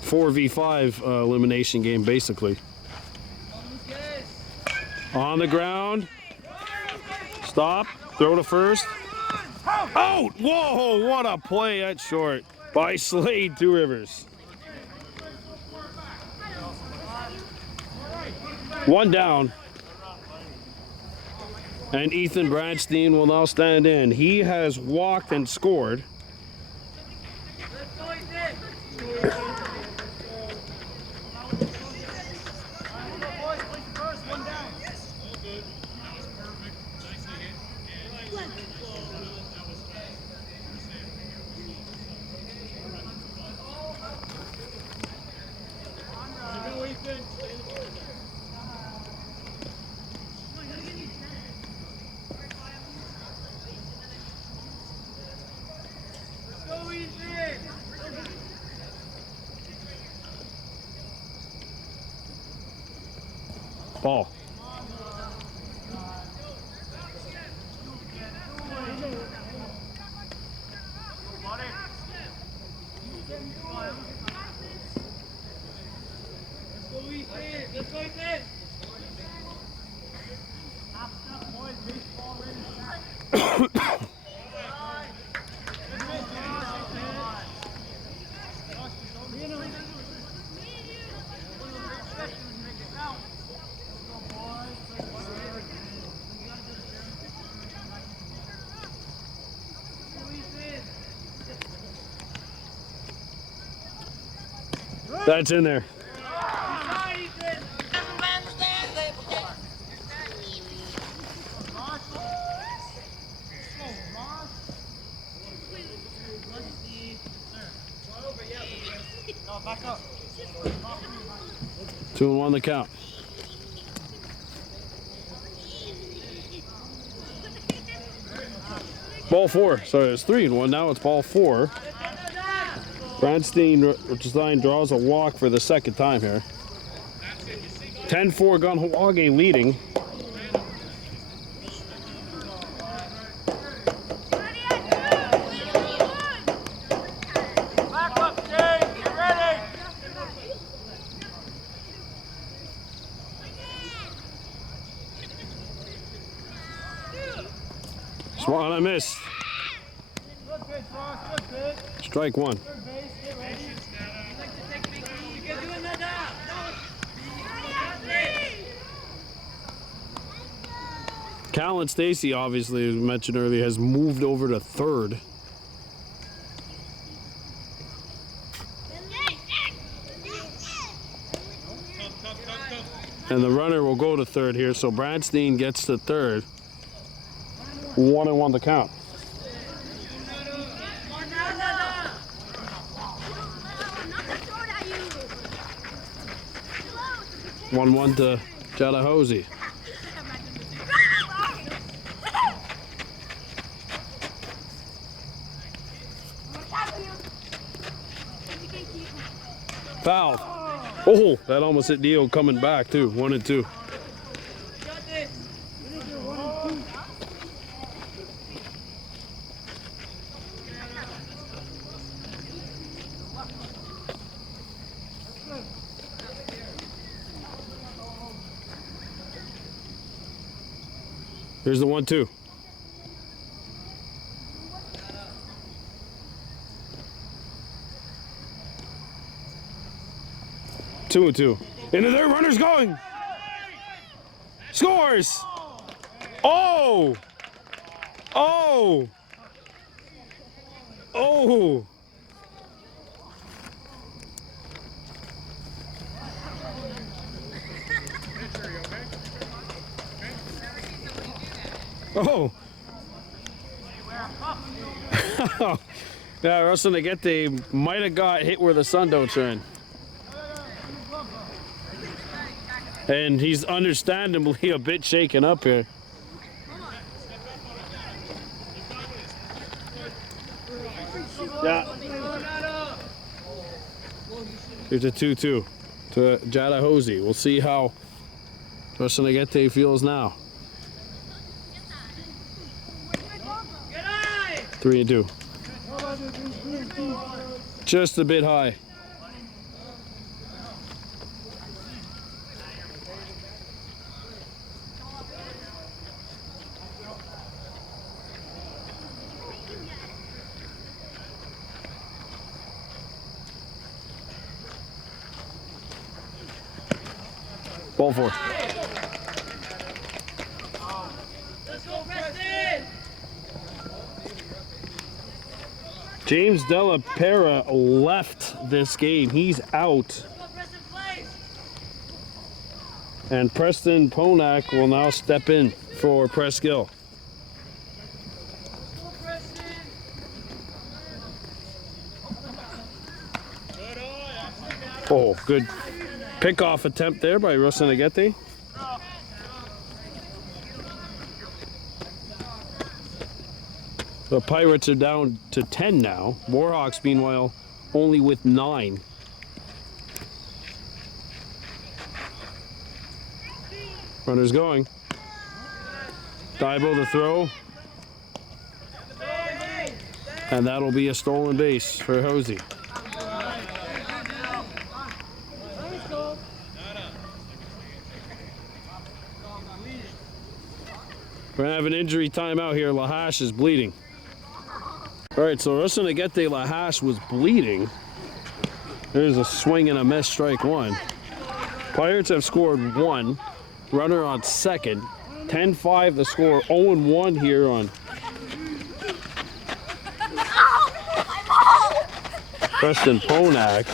A 4v5 elimination game, basically. On the ground. Stop. Throw to first. Out! Whoa, what a play at short by Slade Two Rivers. 1 down. And Ethan Bradstein will now stand in. He has walked and scored. Ball. That's in there. Back up. 2-1 the count. Ball 4. Sorry, it's 3-1. Now it's ball 4. Branstein draws a walk for the second time here. 10-4 Kahnawake leading. Back up, Jay. Get ready. Swat, I missed. Good pitch, Ross. Good pitch. Strike 1. Third base. Get ready. Callan Stacy, obviously, as mentioned earlier, has moved over to third. And the runner will go to third here, so Branstein gets to third. 1-1 the count. One to Tallahassee. Foul. Oh, that almost hit Dio coming back too. 1-2. Here's the 1-2. Two and two. Into there, runner's going. Scores. Oh. Oh. Oh. Oh. Yeah, Russell Nagete might have got hit where the sun don't shine. And he's understandably a bit shaken up here. Yeah. Here's a 2-2 to Tallahassee. We'll see how Russell Nagete feels now. 3-2. Just a bit high. Ball 4. James Della Pera left this game. He's out. And Preston Ponak will now step in for Presqu'ile. Oh, good pickoff attempt there by Russell Nagete. The Pirates are down to 10 now. Warhawks, meanwhile, only with 9. Runner's going. Thibault the throw. And that'll be a stolen base for Hosey. We're gonna have an injury timeout here. Lahash is bleeding. All right, so Russinagete Lahash was bleeding. There's a swing and a miss, strike one. Pirates have scored 1. Runner on second. 10-5 the score. 0-1 here on Preston Ponak.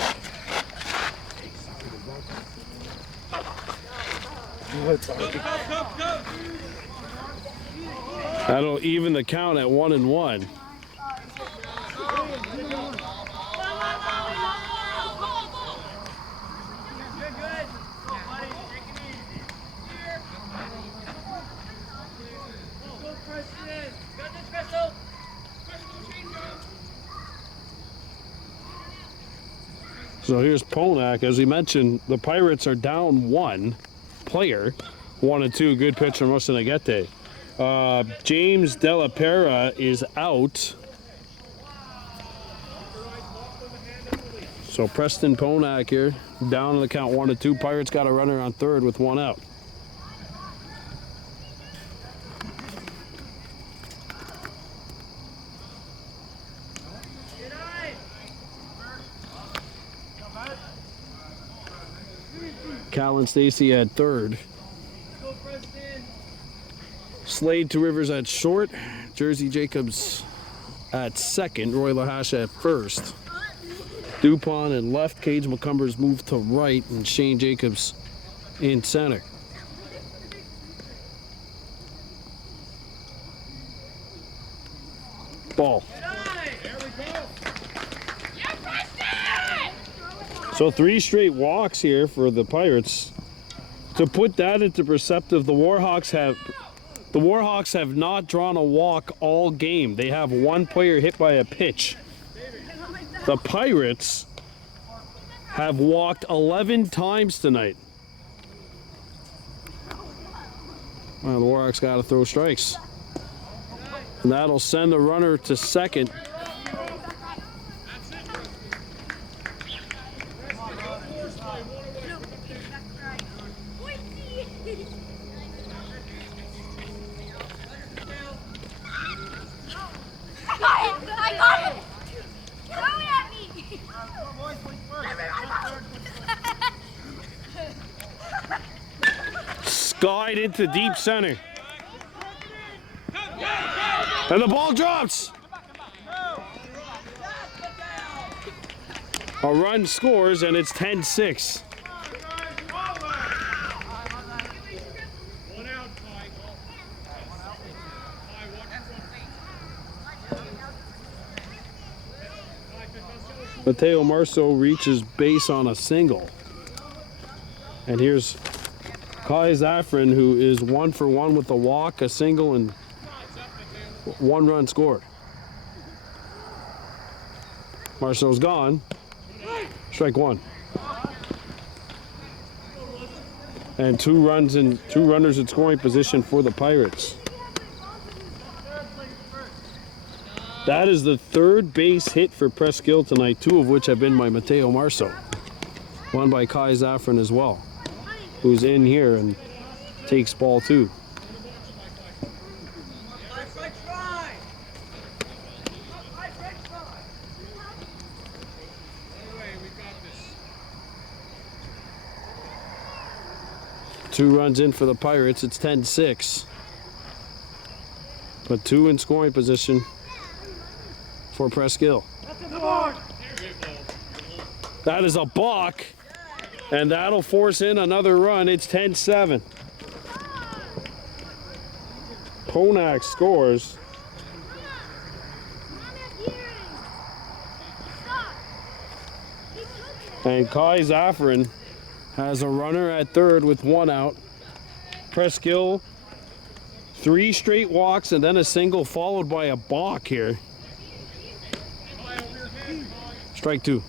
That'll even the count at 1-1. So here's Ponak. As we mentioned, the Pirates are down 1 player. 1 and 2, good pitch from Russinagete. James Della Pera is out. So Preston Ponak here, down in the count 1 and 2. Pirates got a runner on third with 1 out. Callan Stacy at third. Slade to Rivers at short. Jersey Jacobs at second. Roy Lahash at first. Dupont in left. Cage McCumbers moved to right. And Shane Jacobs in center. Ball. So 3 straight walks here for the Pirates. To put that into perspective, the Warhawks have not drawn a walk all game. They have 1 player hit by a pitch. The Pirates have walked 11 times tonight. Well, the Warhawks got to throw strikes. And that'll send the runner to second. Skied into deep center. And the ball drops. A run scores and it's 10-6. Mateo Marceau reaches base on a single. And here's Kai Zaffron, who is 1 for 1 with a walk, a single, and 1 run scored. Marceau's gone. Strike 1. And 2 runners in scoring position for the Pirates. That is the 3rd base hit for Presqu'ile tonight, 2 of which have been by Mateo Marceau. 1 by Kai Zaffron as well, who's in here and takes ball 2. Two runs in for the Pirates. It's 10-6. But 2 in scoring position for Presqu'ile. That is a balk, and that'll force in another run. It's 10-7. Ponak scores. And Kai Zaffron has a runner at third with 1 out. Presqu'ile, 3 straight walks and then a single followed by a balk here. Strike 2.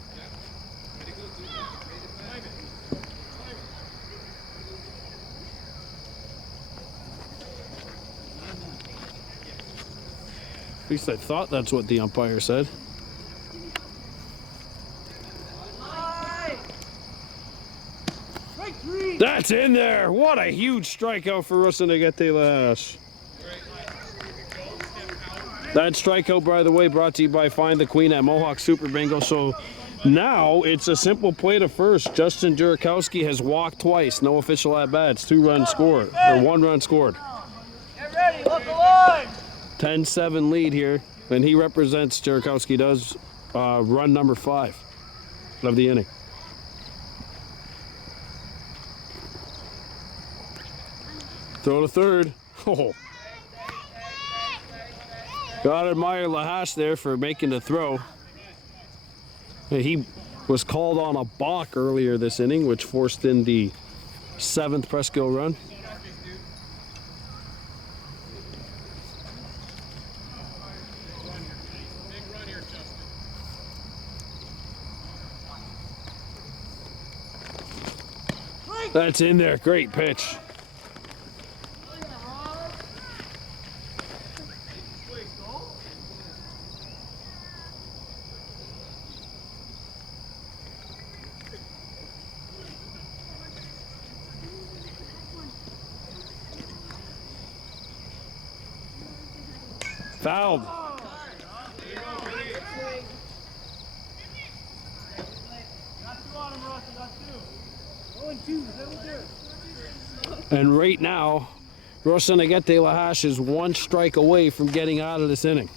At least I thought that's what the umpire said. That's in there. What a huge strikeout for Presqu'ile. That strikeout, by the way, brought to you by Find the Queen at Mohawk Super Bingo. So now it's a simple play to first. Justin Jurakowski has walked twice. No official at-bats. 2 runs scored, or 1 run scored. Get ready, look alive! 10-7 lead here, and he represents, Jurakowski does, run number 5 of the inning. Throw to third. Oh. Gotta admire Lahash there for making the throw. He was called on a balk earlier this inning, which forced in the 7th Presqu'ile run. That's in there. Great pitch. Fouled. And right now, Presqu'ile is 1 strike away from getting out of this inning.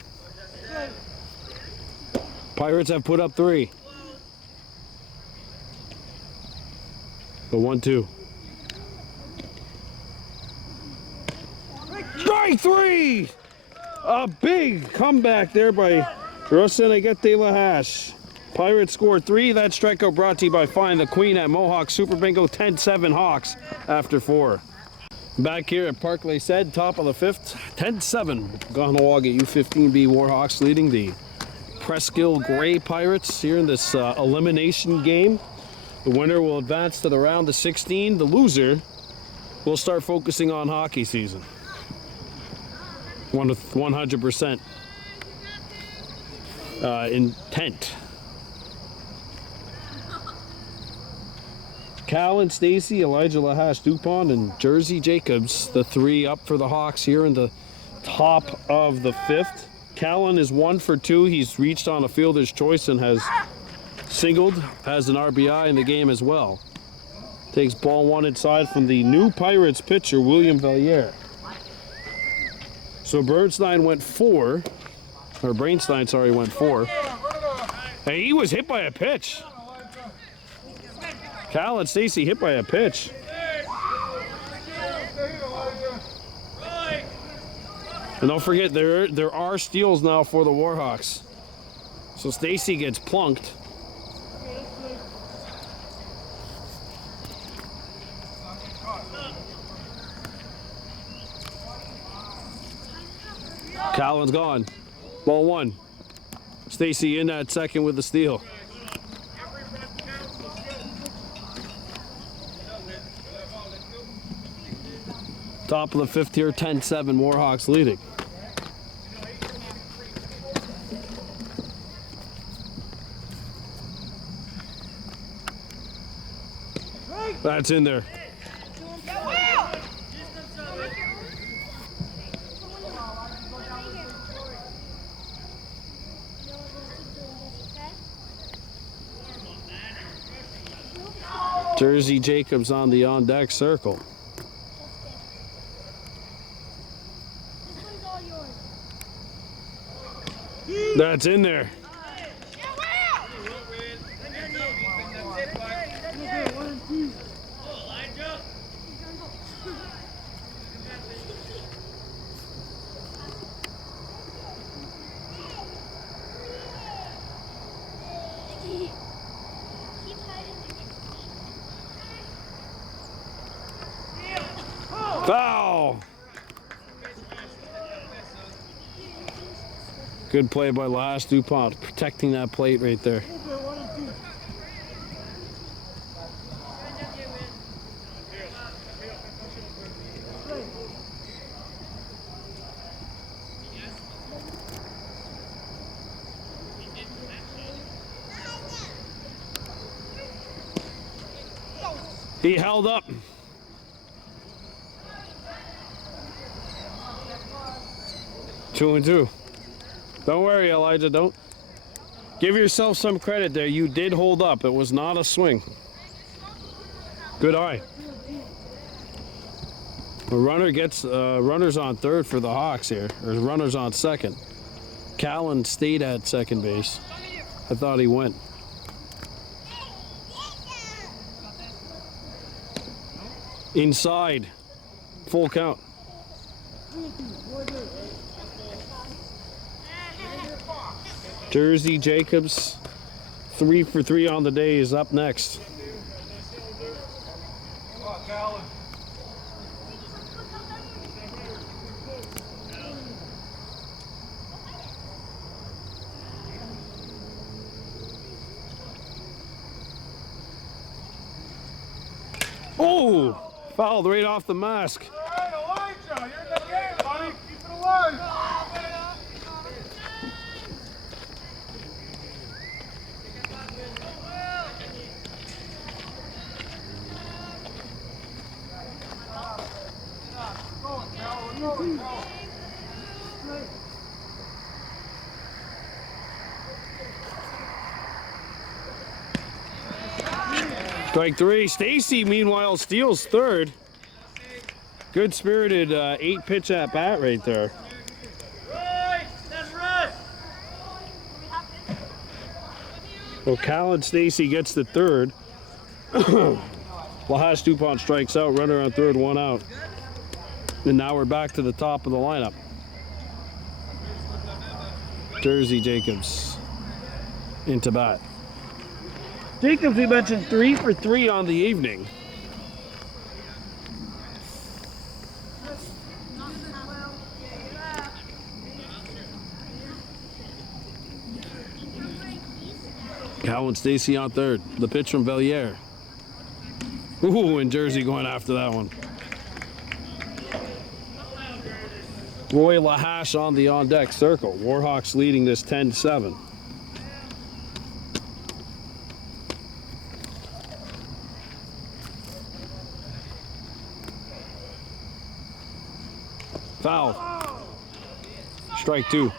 Pirates have put up 3. The 1-2. Strike 3! A big comeback there by Presqu'ile. Pirates scored 3. That strikeout brought to you by Find the Queen at Mohawk Super Bingo. 10-7 Hawks after 4. Back here at Park LAC, top of the 5th. 10-7. Kahnawake U-15B Warhawks leading the Presqu'ile Gray Pirates here in this elimination game. The winner will advance to the round of 16. The loser will start focusing on hockey season. 100% intent. Callan, Stacy, Elijah Lahash, Dupont, and Jersey Jacobs, the 3 up for the Hawks here in the top of the 5th. Callan is 1 for 2. He's reached on a fielder's choice and has singled, has an RBI in the game as well. Takes ball 1 inside from the new Pirates pitcher, William Valliere. So Brainstein went 4. Hey, he was hit by a pitch. Cal and Stacy hit by a pitch. And don't forget, there are steals now for the Warhawks. So Stacy gets plunked. Callan's gone. Ball 1. Stacy in at second with the steal. Top of the 5th here, 10-7, Warhawks leading. That's in there. Jersey Jacobs on the on-deck circle. That's in there. Foul! Good play by Lahash Dupont, protecting that plate right there. He held up. Two and two. Don't worry, Elijah, don't. Give yourself some credit there. You did hold up. It was not a swing. Good eye. The runner gets runners on third for the Hawks here, or runners on second. Callan stayed at second base. I thought he went. Inside. Full count. Jersey Jacobs, 3 for 3 on the day, is up next. Oh! Fouled right off the mask. All right, Elijah, you're in the game, buddy. Keep it alive. Strike three. Stacy, meanwhile, steals third. Good spirited 8-pitch at bat right there. Well, Callan Stacy gets the third. Lahash Dupont strikes out, runner on third, 1 out. And now we're back to the top of the lineup. Jersey Jacobs into bat. Jacobs, we mentioned 3 for 3 on the evening. Callan Stacy on third. The pitch from Bellier. Ooh, and Jersey going after that one. Roy Lahash on the on-deck circle. Warhawks leading this 10-7. Foul. Strike 2.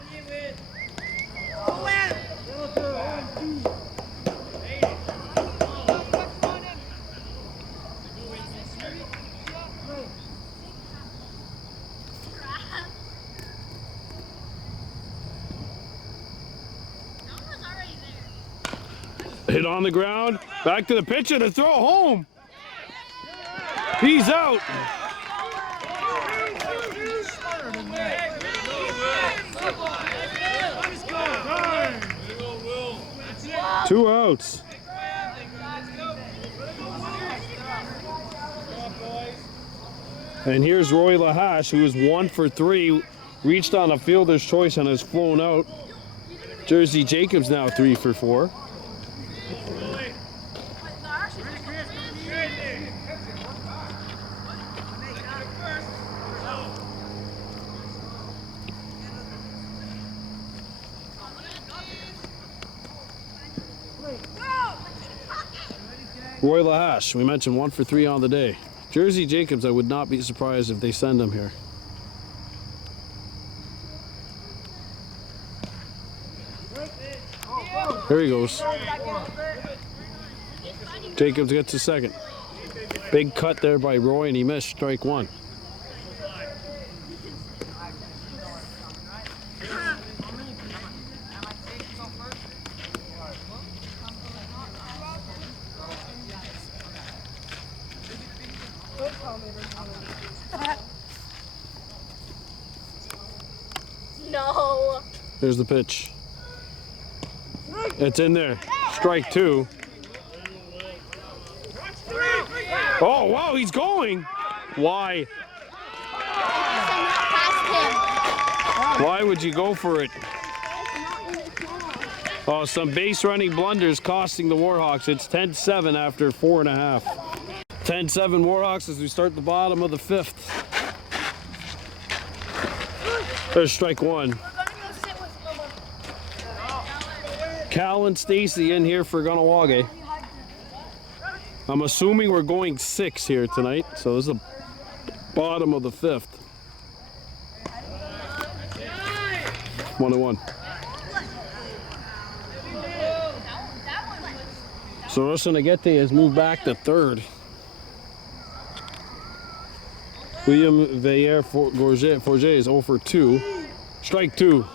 Hit on the ground. Back to the pitcher to throw home. He's out. Two outs. And here's Roy Lahash, who is 1 for 3, reached on a fielder's choice and has flown out. Jersey Jacobs now 3 for 4. Roy Lahash, we mentioned 1 for 3 on the day. Jersey Jacobs, I would not be surprised if they send him here. There he goes. Jacobs gets a second. Big cut there by Roy, and he missed strike 1. No. There's the pitch. It's in there. Strike 2. Oh, wow, he's going. Why? Why would you go for it? Oh, some base running blunders costing the Warhawks. It's 10-7 after 4.5. 10-7 Warhawks as we start the bottom of the 5th. There's strike 1. Callan Stacy in here for Kahnawake. I'm assuming we're going 6 here tonight, so this is the bottom of the 5th. 1-1. So Rosa Nagete has moved back to 3rd. William Veillere Forget is 0 for 2. Strike 2.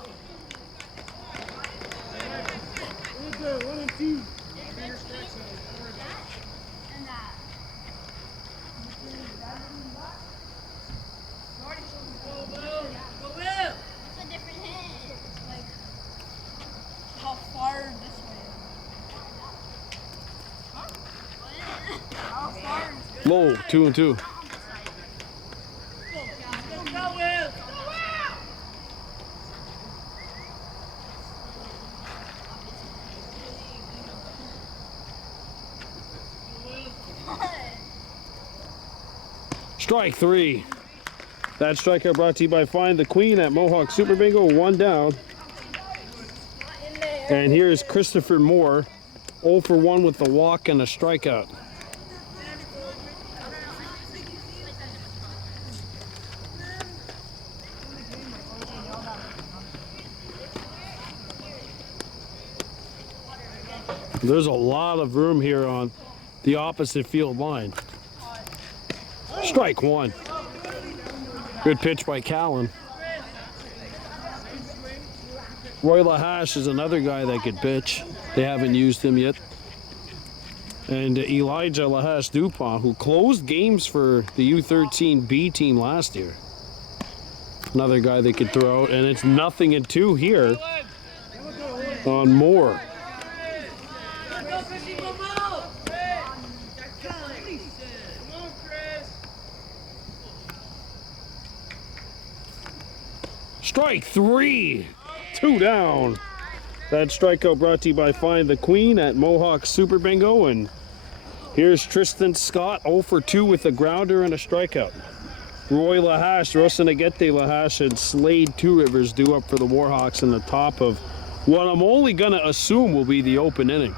Low, 2-2. Strike 3. That strikeout brought to you by Find the Queen at Mohawk Super Bingo. 1 down. And here's Christopher Moore, 0 for 1 with the walk and a strikeout. There's a lot of room here on the opposite field line. Strike 1. Good pitch by Callan. Roy Lahash is another guy that could pitch. They haven't used him yet. And Elijah Lahash Dupont, who closed games for the U13 B team last year. Another guy they could throw out, and it's 0-2 here on Moore. Strike 3. 2 down. That strikeout brought to you by Find the Queen at Mohawk Super Bingo. And here's Tristan Scott, 0 for 2 with a grounder and a strikeout. Roy Lahash, Rosanagete Lahash, and Slade Two Rivers due up for the Warhawks in the top of what I'm only going to assume will be the open inning.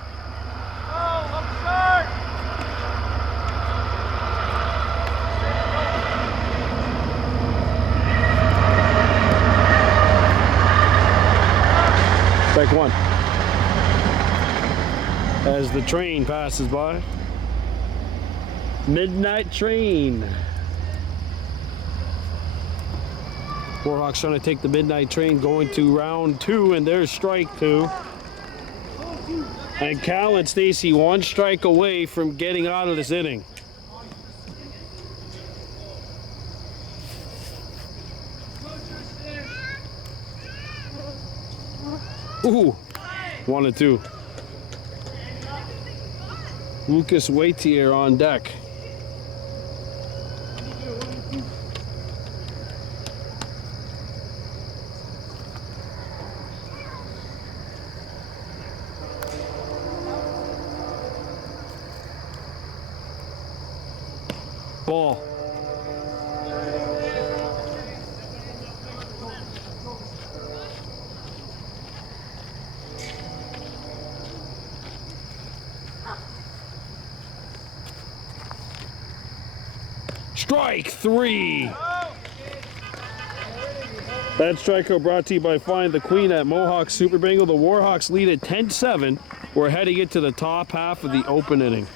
Strike 1. As the train passes by. Midnight train. Warhawks trying to take the midnight train going to round 2, and there's strike 2. And Cal and Stacy 1 strike away from getting out of this inning. Ooh, 1-2. Lucas Waitier on deck. Ball. Strike 3. That strikeout brought to you by Find the Queen at Mohawk Super Bingo. The Warhawks lead at 10-7. We're heading into the top half of the open inning.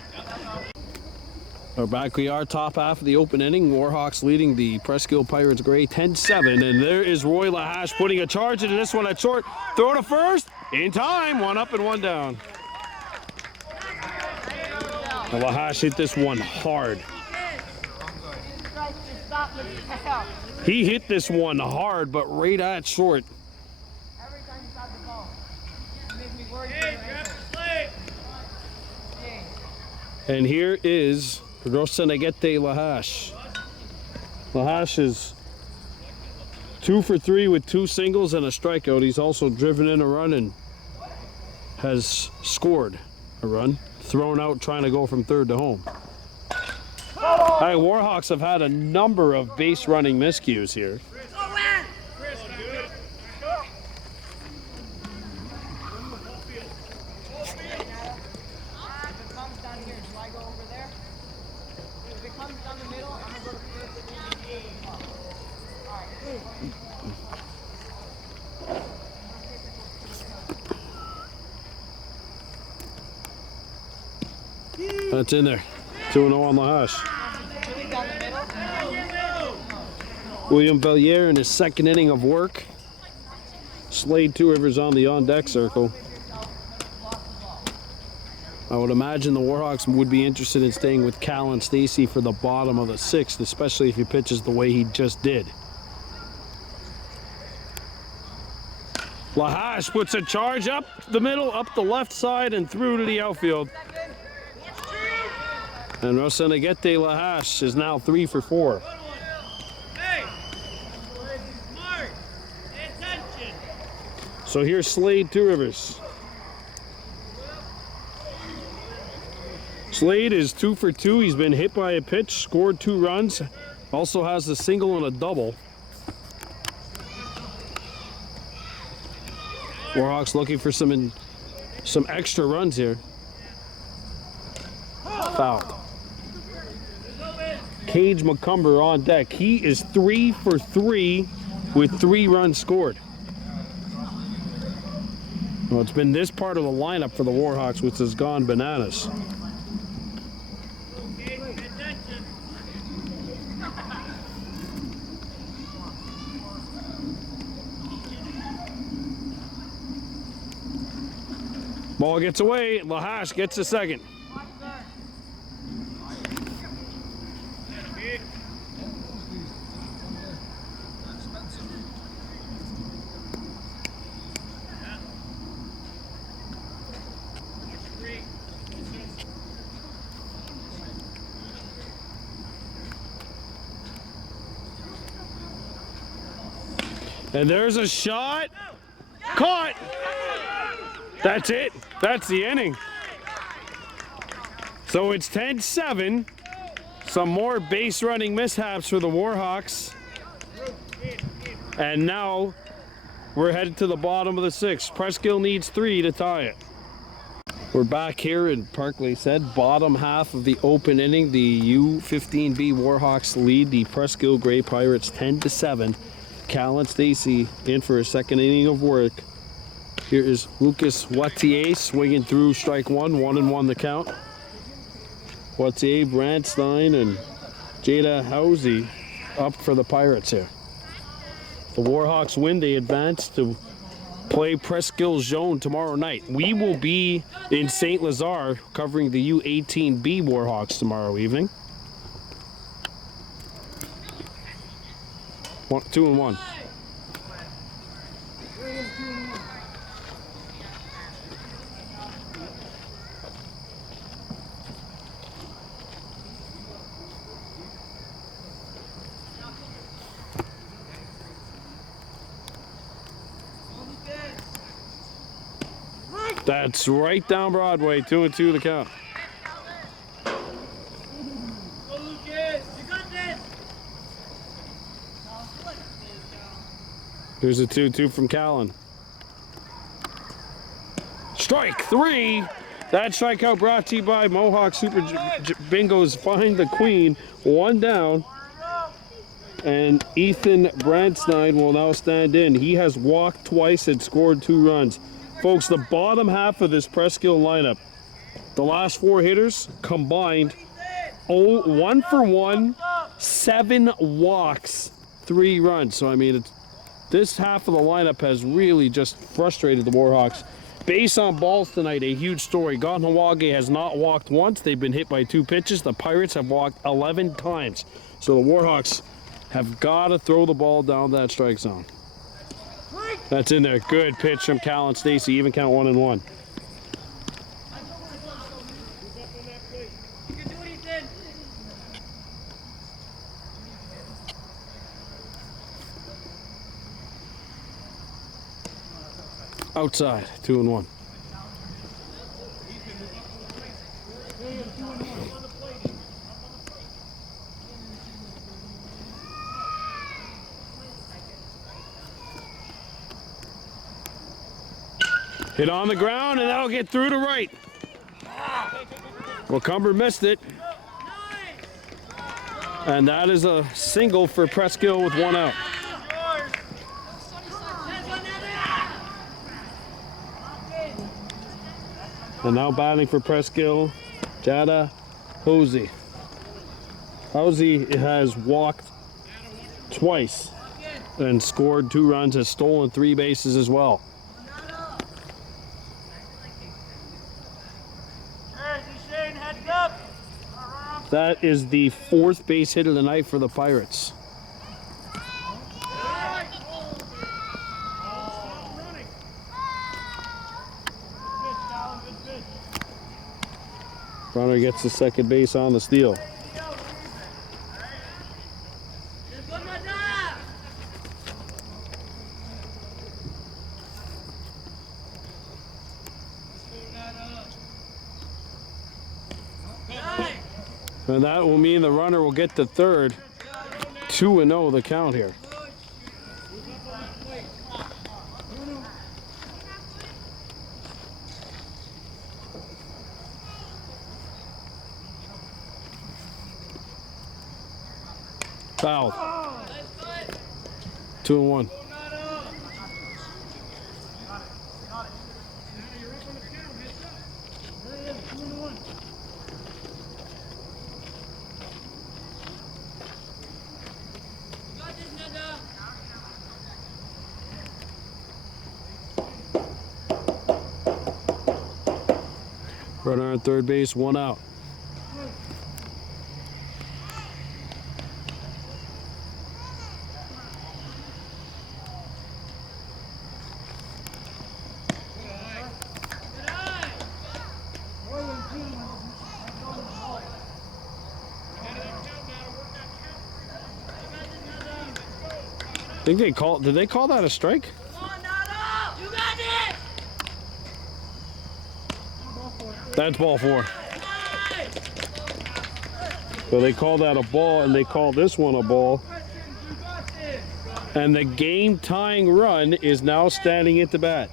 We're back. We are top half of the open inning. Warhawks leading the Presqu'ile Pirates Gray 10-7. And there is Roy Lahash putting a charge into this one at short. Throw to first. In time. 1 up and 1 down. And Lahash hit this one hard. He hit this one hard, but right at short. Every time you got the ball, you make me worried. And here is Rosanagete Lahash. Lahash is 2 for 3 with 2 singles and a strikeout. He's also driven in a run and has scored a run. Thrown out trying to go from third to home. All right, Warhawks have had a number of base running miscues here. That's in there. 2-0 on LaHash. William Bellier in his second inning of work. Slade Two Rivers on the on-deck circle. I would imagine the Warhawks would be interested in staying with Cal and Stacy for the bottom of the sixth, especially if he pitches the way he just did. LaHash puts a charge up the middle, up the left side, and through to the outfield. And Rosanagete LaHash is now 3 for 4. Hey! Mark! Pay attention! So here's Slade Two Rivers. Slade is 2 for 2. He's been hit by a pitch, scored 2 runs, also has a single and a double. Warhawks looking for some extra runs here. Foul. Cage McCumber on deck. He is 3 for 3 with 3 runs scored. Well, it's been this part of the lineup for the Warhawks which has gone bananas. Ball gets away. LaHash gets a second. And there's a shot. Caught. That's it. That's the inning. So it's 10-7. Some more base running mishaps for the Warhawks. And now we're headed to the bottom of the sixth. Presqu'ile needs 3 to tie it. We're back here in Parkley said, bottom half of the open inning. The U-15B Warhawks lead the Presqu'ile Grey Pirates 10-7. Cal and Stacy in for a second inning of work. Here is Lucas Wattier swinging through strike 1, 1-1 the count. Wattier, Brandstein, and Jada Housey up for the Pirates here. The Warhawks win, they advance to play Presqu'ile Zone tomorrow night. We will be in St. Lazare covering the U18B Warhawks tomorrow evening. 2-1. That's right down Broadway, 2-2 the count. Go, Lucas! You got this! Here's a 2-2 from Callan. Strike 3. That strikeout brought to you by Mohawk Super Bingos. Find the Queen. 1 down. And Ethan Brandstein will now stand in. He has walked twice and scored 2 runs. Folks, the bottom half of this Presqu'ile lineup, the last 4 hitters combined, 1 for 1, 7 walks, 3 runs. So, I mean, this half of the lineup has really just frustrated the Warhawks. Base on balls tonight, a huge story. Kahnawake has not walked once. They've been hit by 2 pitches. The Pirates have walked 11 times. So the Warhawks have got to throw the ball down that strike zone. That's in there. Good pitch from Cal and Stacy. Even count 1-1. You can do anything! Outside, 2-1. Hit on the ground, and that'll get through to right. Well, Cumber missed it. And that is a single for Presqu'ile with 1 out. And now batting for Presqu'ile, Jada Hosey. Hosey has walked twice and scored 2 runs, has stolen 3 bases as well. Shane, heads up. That is the 4th base hit of the night for the Pirates. Runner gets the second base on the steal. And that will mean the runner will get to third. 2-0 the count here. Foul. 2-1. Runner on third base, 1 out. I think did they call that a strike? You got it. That's ball 4. So they call that a ball, and they call this one a ball. And the game-tying run is now standing at the bat.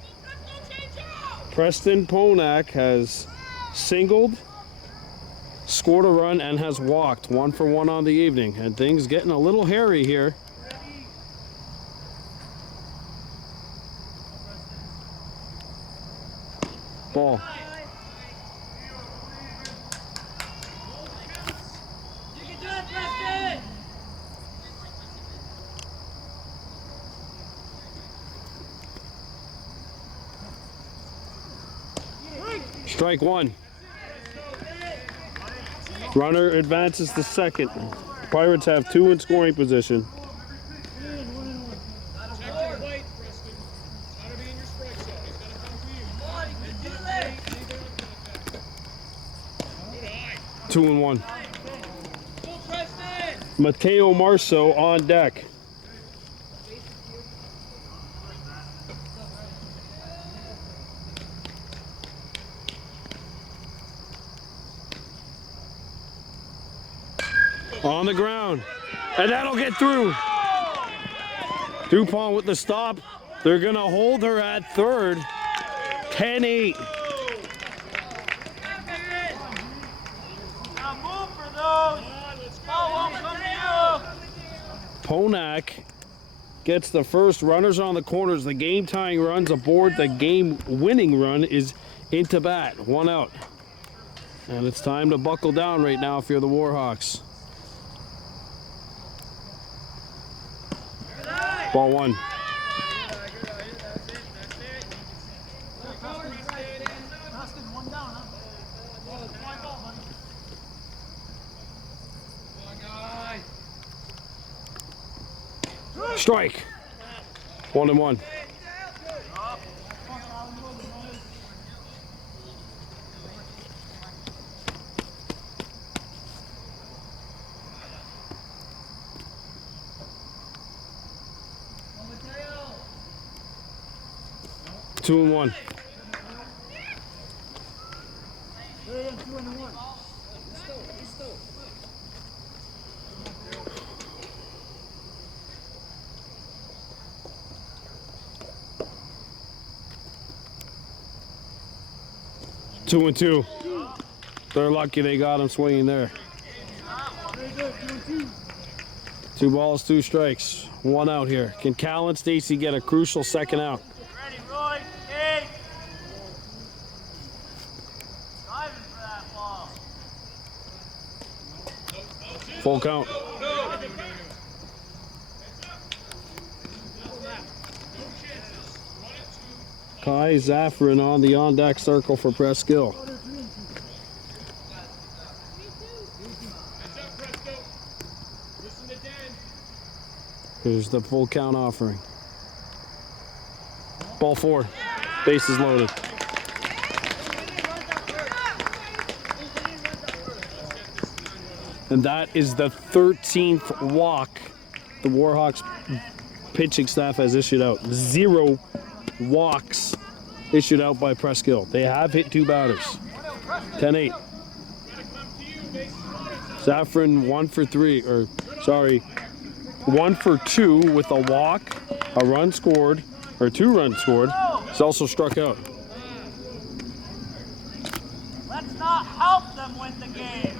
Preston Ponak has singled, scored a run, and has walked 1 for 1 on the evening. And things getting a little hairy here. Ball. You can do it, Preston. Strike 1. Runner advances to second. Pirates have 2 in scoring position. Check your weight, Preston. It's gotta be in your strike zone. He's gotta come to you. 2-1. Go, Preston. Mateo Marso on deck. On the ground, and that'll get through. Dupont with the stop. They're gonna hold her at third. 10-8. Now move for those. Ball won't come to you. Ponak gets the first. Runners on the corners. The game-tying runs aboard. The game-winning run is into bat. 1 out. And it's time to buckle down right now if you're the Warhawks. Ball 1. Preston, 1 down, huh? Fly ball, buddy. Strike. 1-1. Two and 1. There you go, 2-1. 2-2. They're lucky they got him swinging there. Very good, 2-2. 2 balls, 2 strikes. 1 out here. Can Cal and Stacy get a crucial second out? Ready, Roy. Hey. Full count. Kai Zafrin on the on-deck circle for Presqu'ile. Here's the full count offering. Ball 4. Bases loaded. And that is the 13th walk the Warhawks pitching staff has issued out. 0 walks issued out by Presqu'ile. They have hit 2 batters. 10-8. Zafrin 1 for 2 with a walk, a run scored, or 2 runs scored. He's also struck out. Let's not help them win the game.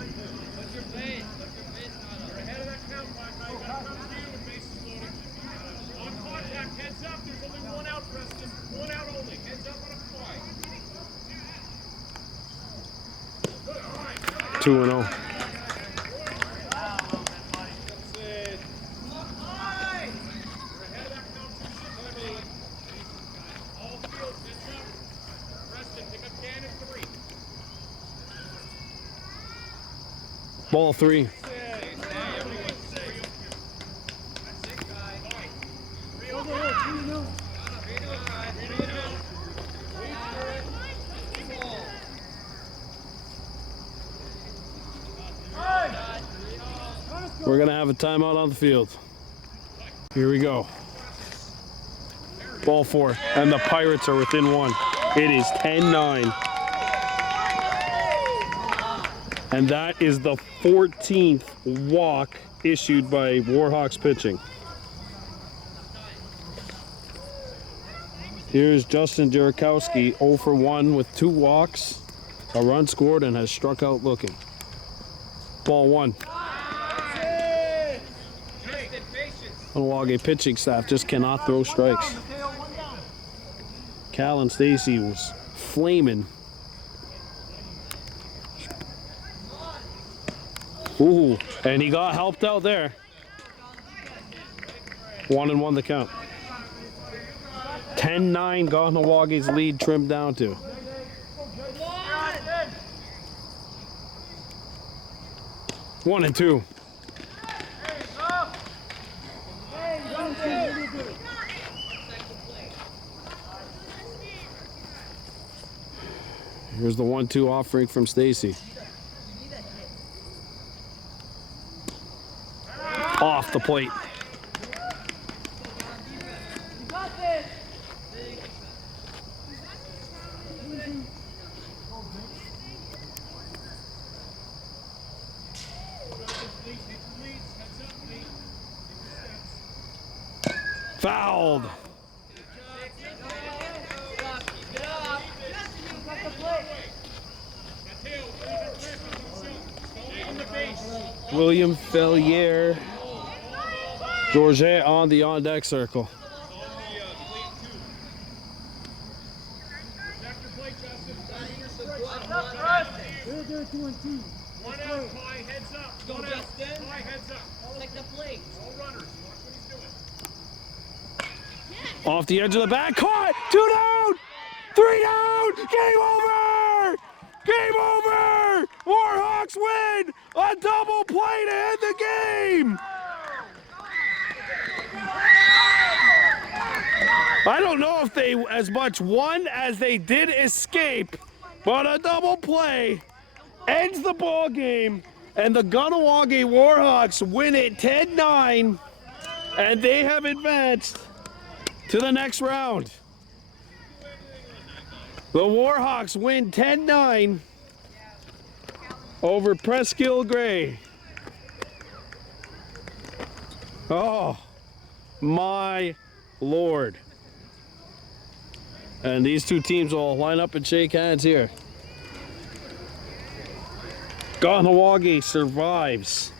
Two and 0. Ball 3. We're going to have a timeout on the field. Here we go. Ball 4. And the Pirates are within 1. It is 10-9. And that is the 14th walk issued by Warhawks pitching. Here's Justin Jarakowski, 0 for 1 with 2 walks, a run scored, and has struck out looking. Ball 1. Kahnawake pitching staff just cannot throw strikes. Cal and Stacy was flaming. Ooh, and he got helped out there. 1-1 the count. 10-9 Kahnawake's lead trimmed down to. One and 2. Here's the 1-2 offering from Stacy. Off the plate. Fouled. William Fellier. Georget on the on-deck circle. Off the edge of the bat, caught! 2 down! 3 down! Game over! Game over! Warhawks win! A double play to end the game! I don't know if they as much won as they did escape, but a double play ends the ball game, and the Kahnawake Warhawks win it 10-9, and they have advanced to the next round. The Warhawks win 10-9 over Presqu'ile Gris. Oh, my Lord. And these two teams will line up and shake hands here. Kahnawake survives.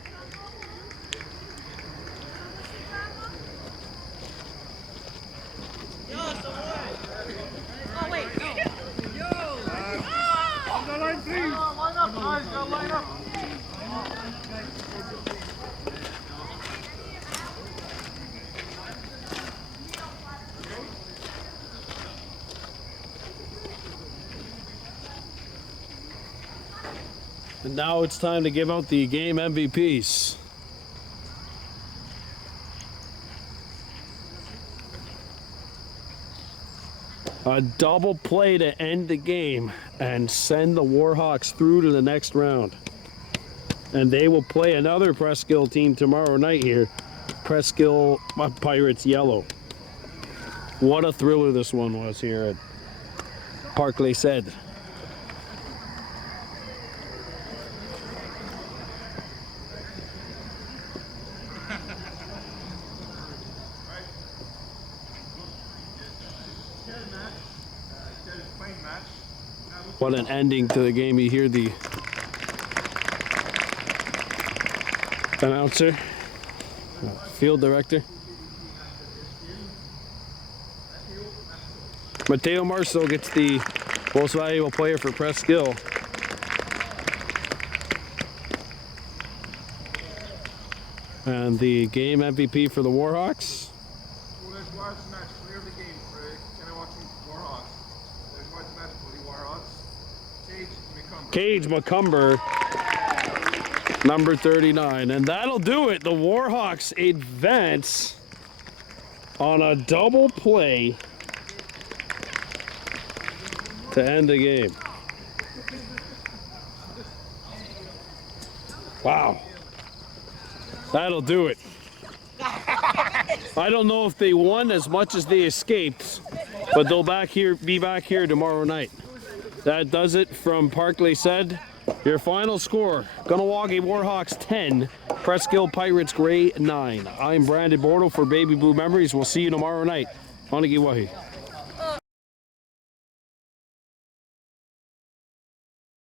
And now it's time to give out the game MVPs. A double play to end the game and send the Warhawks through to the next round. And they will play another Presqu'ile team tomorrow night here. Presqu'ile Pirates Yellow. What a thriller this one was here at Parc LAC. What an ending to the game. You hear the announcer, field director. Mateo Marceau gets the most valuable player for Presqu'ile. And the game MVP for the Warhawks. Well, let's watch the match. Clear of the game, Craig. Kahnawake Warhawks. Let's watch the match for the Warhawks. Cage McCumber, number 39. And that'll do it. The Warhawks advance on a double play to end the game. Wow. That'll do it. I don't know if they won as much as they escaped, but they'll be back here tomorrow night. That does it from Parc LAC. Your final score, Kahnawake Warhawks 10, Presqu'ile Pirates Gris 9. I'm Brandon Bordeaux for Baby Blue Memories. We'll see you tomorrow night. Kahnawake.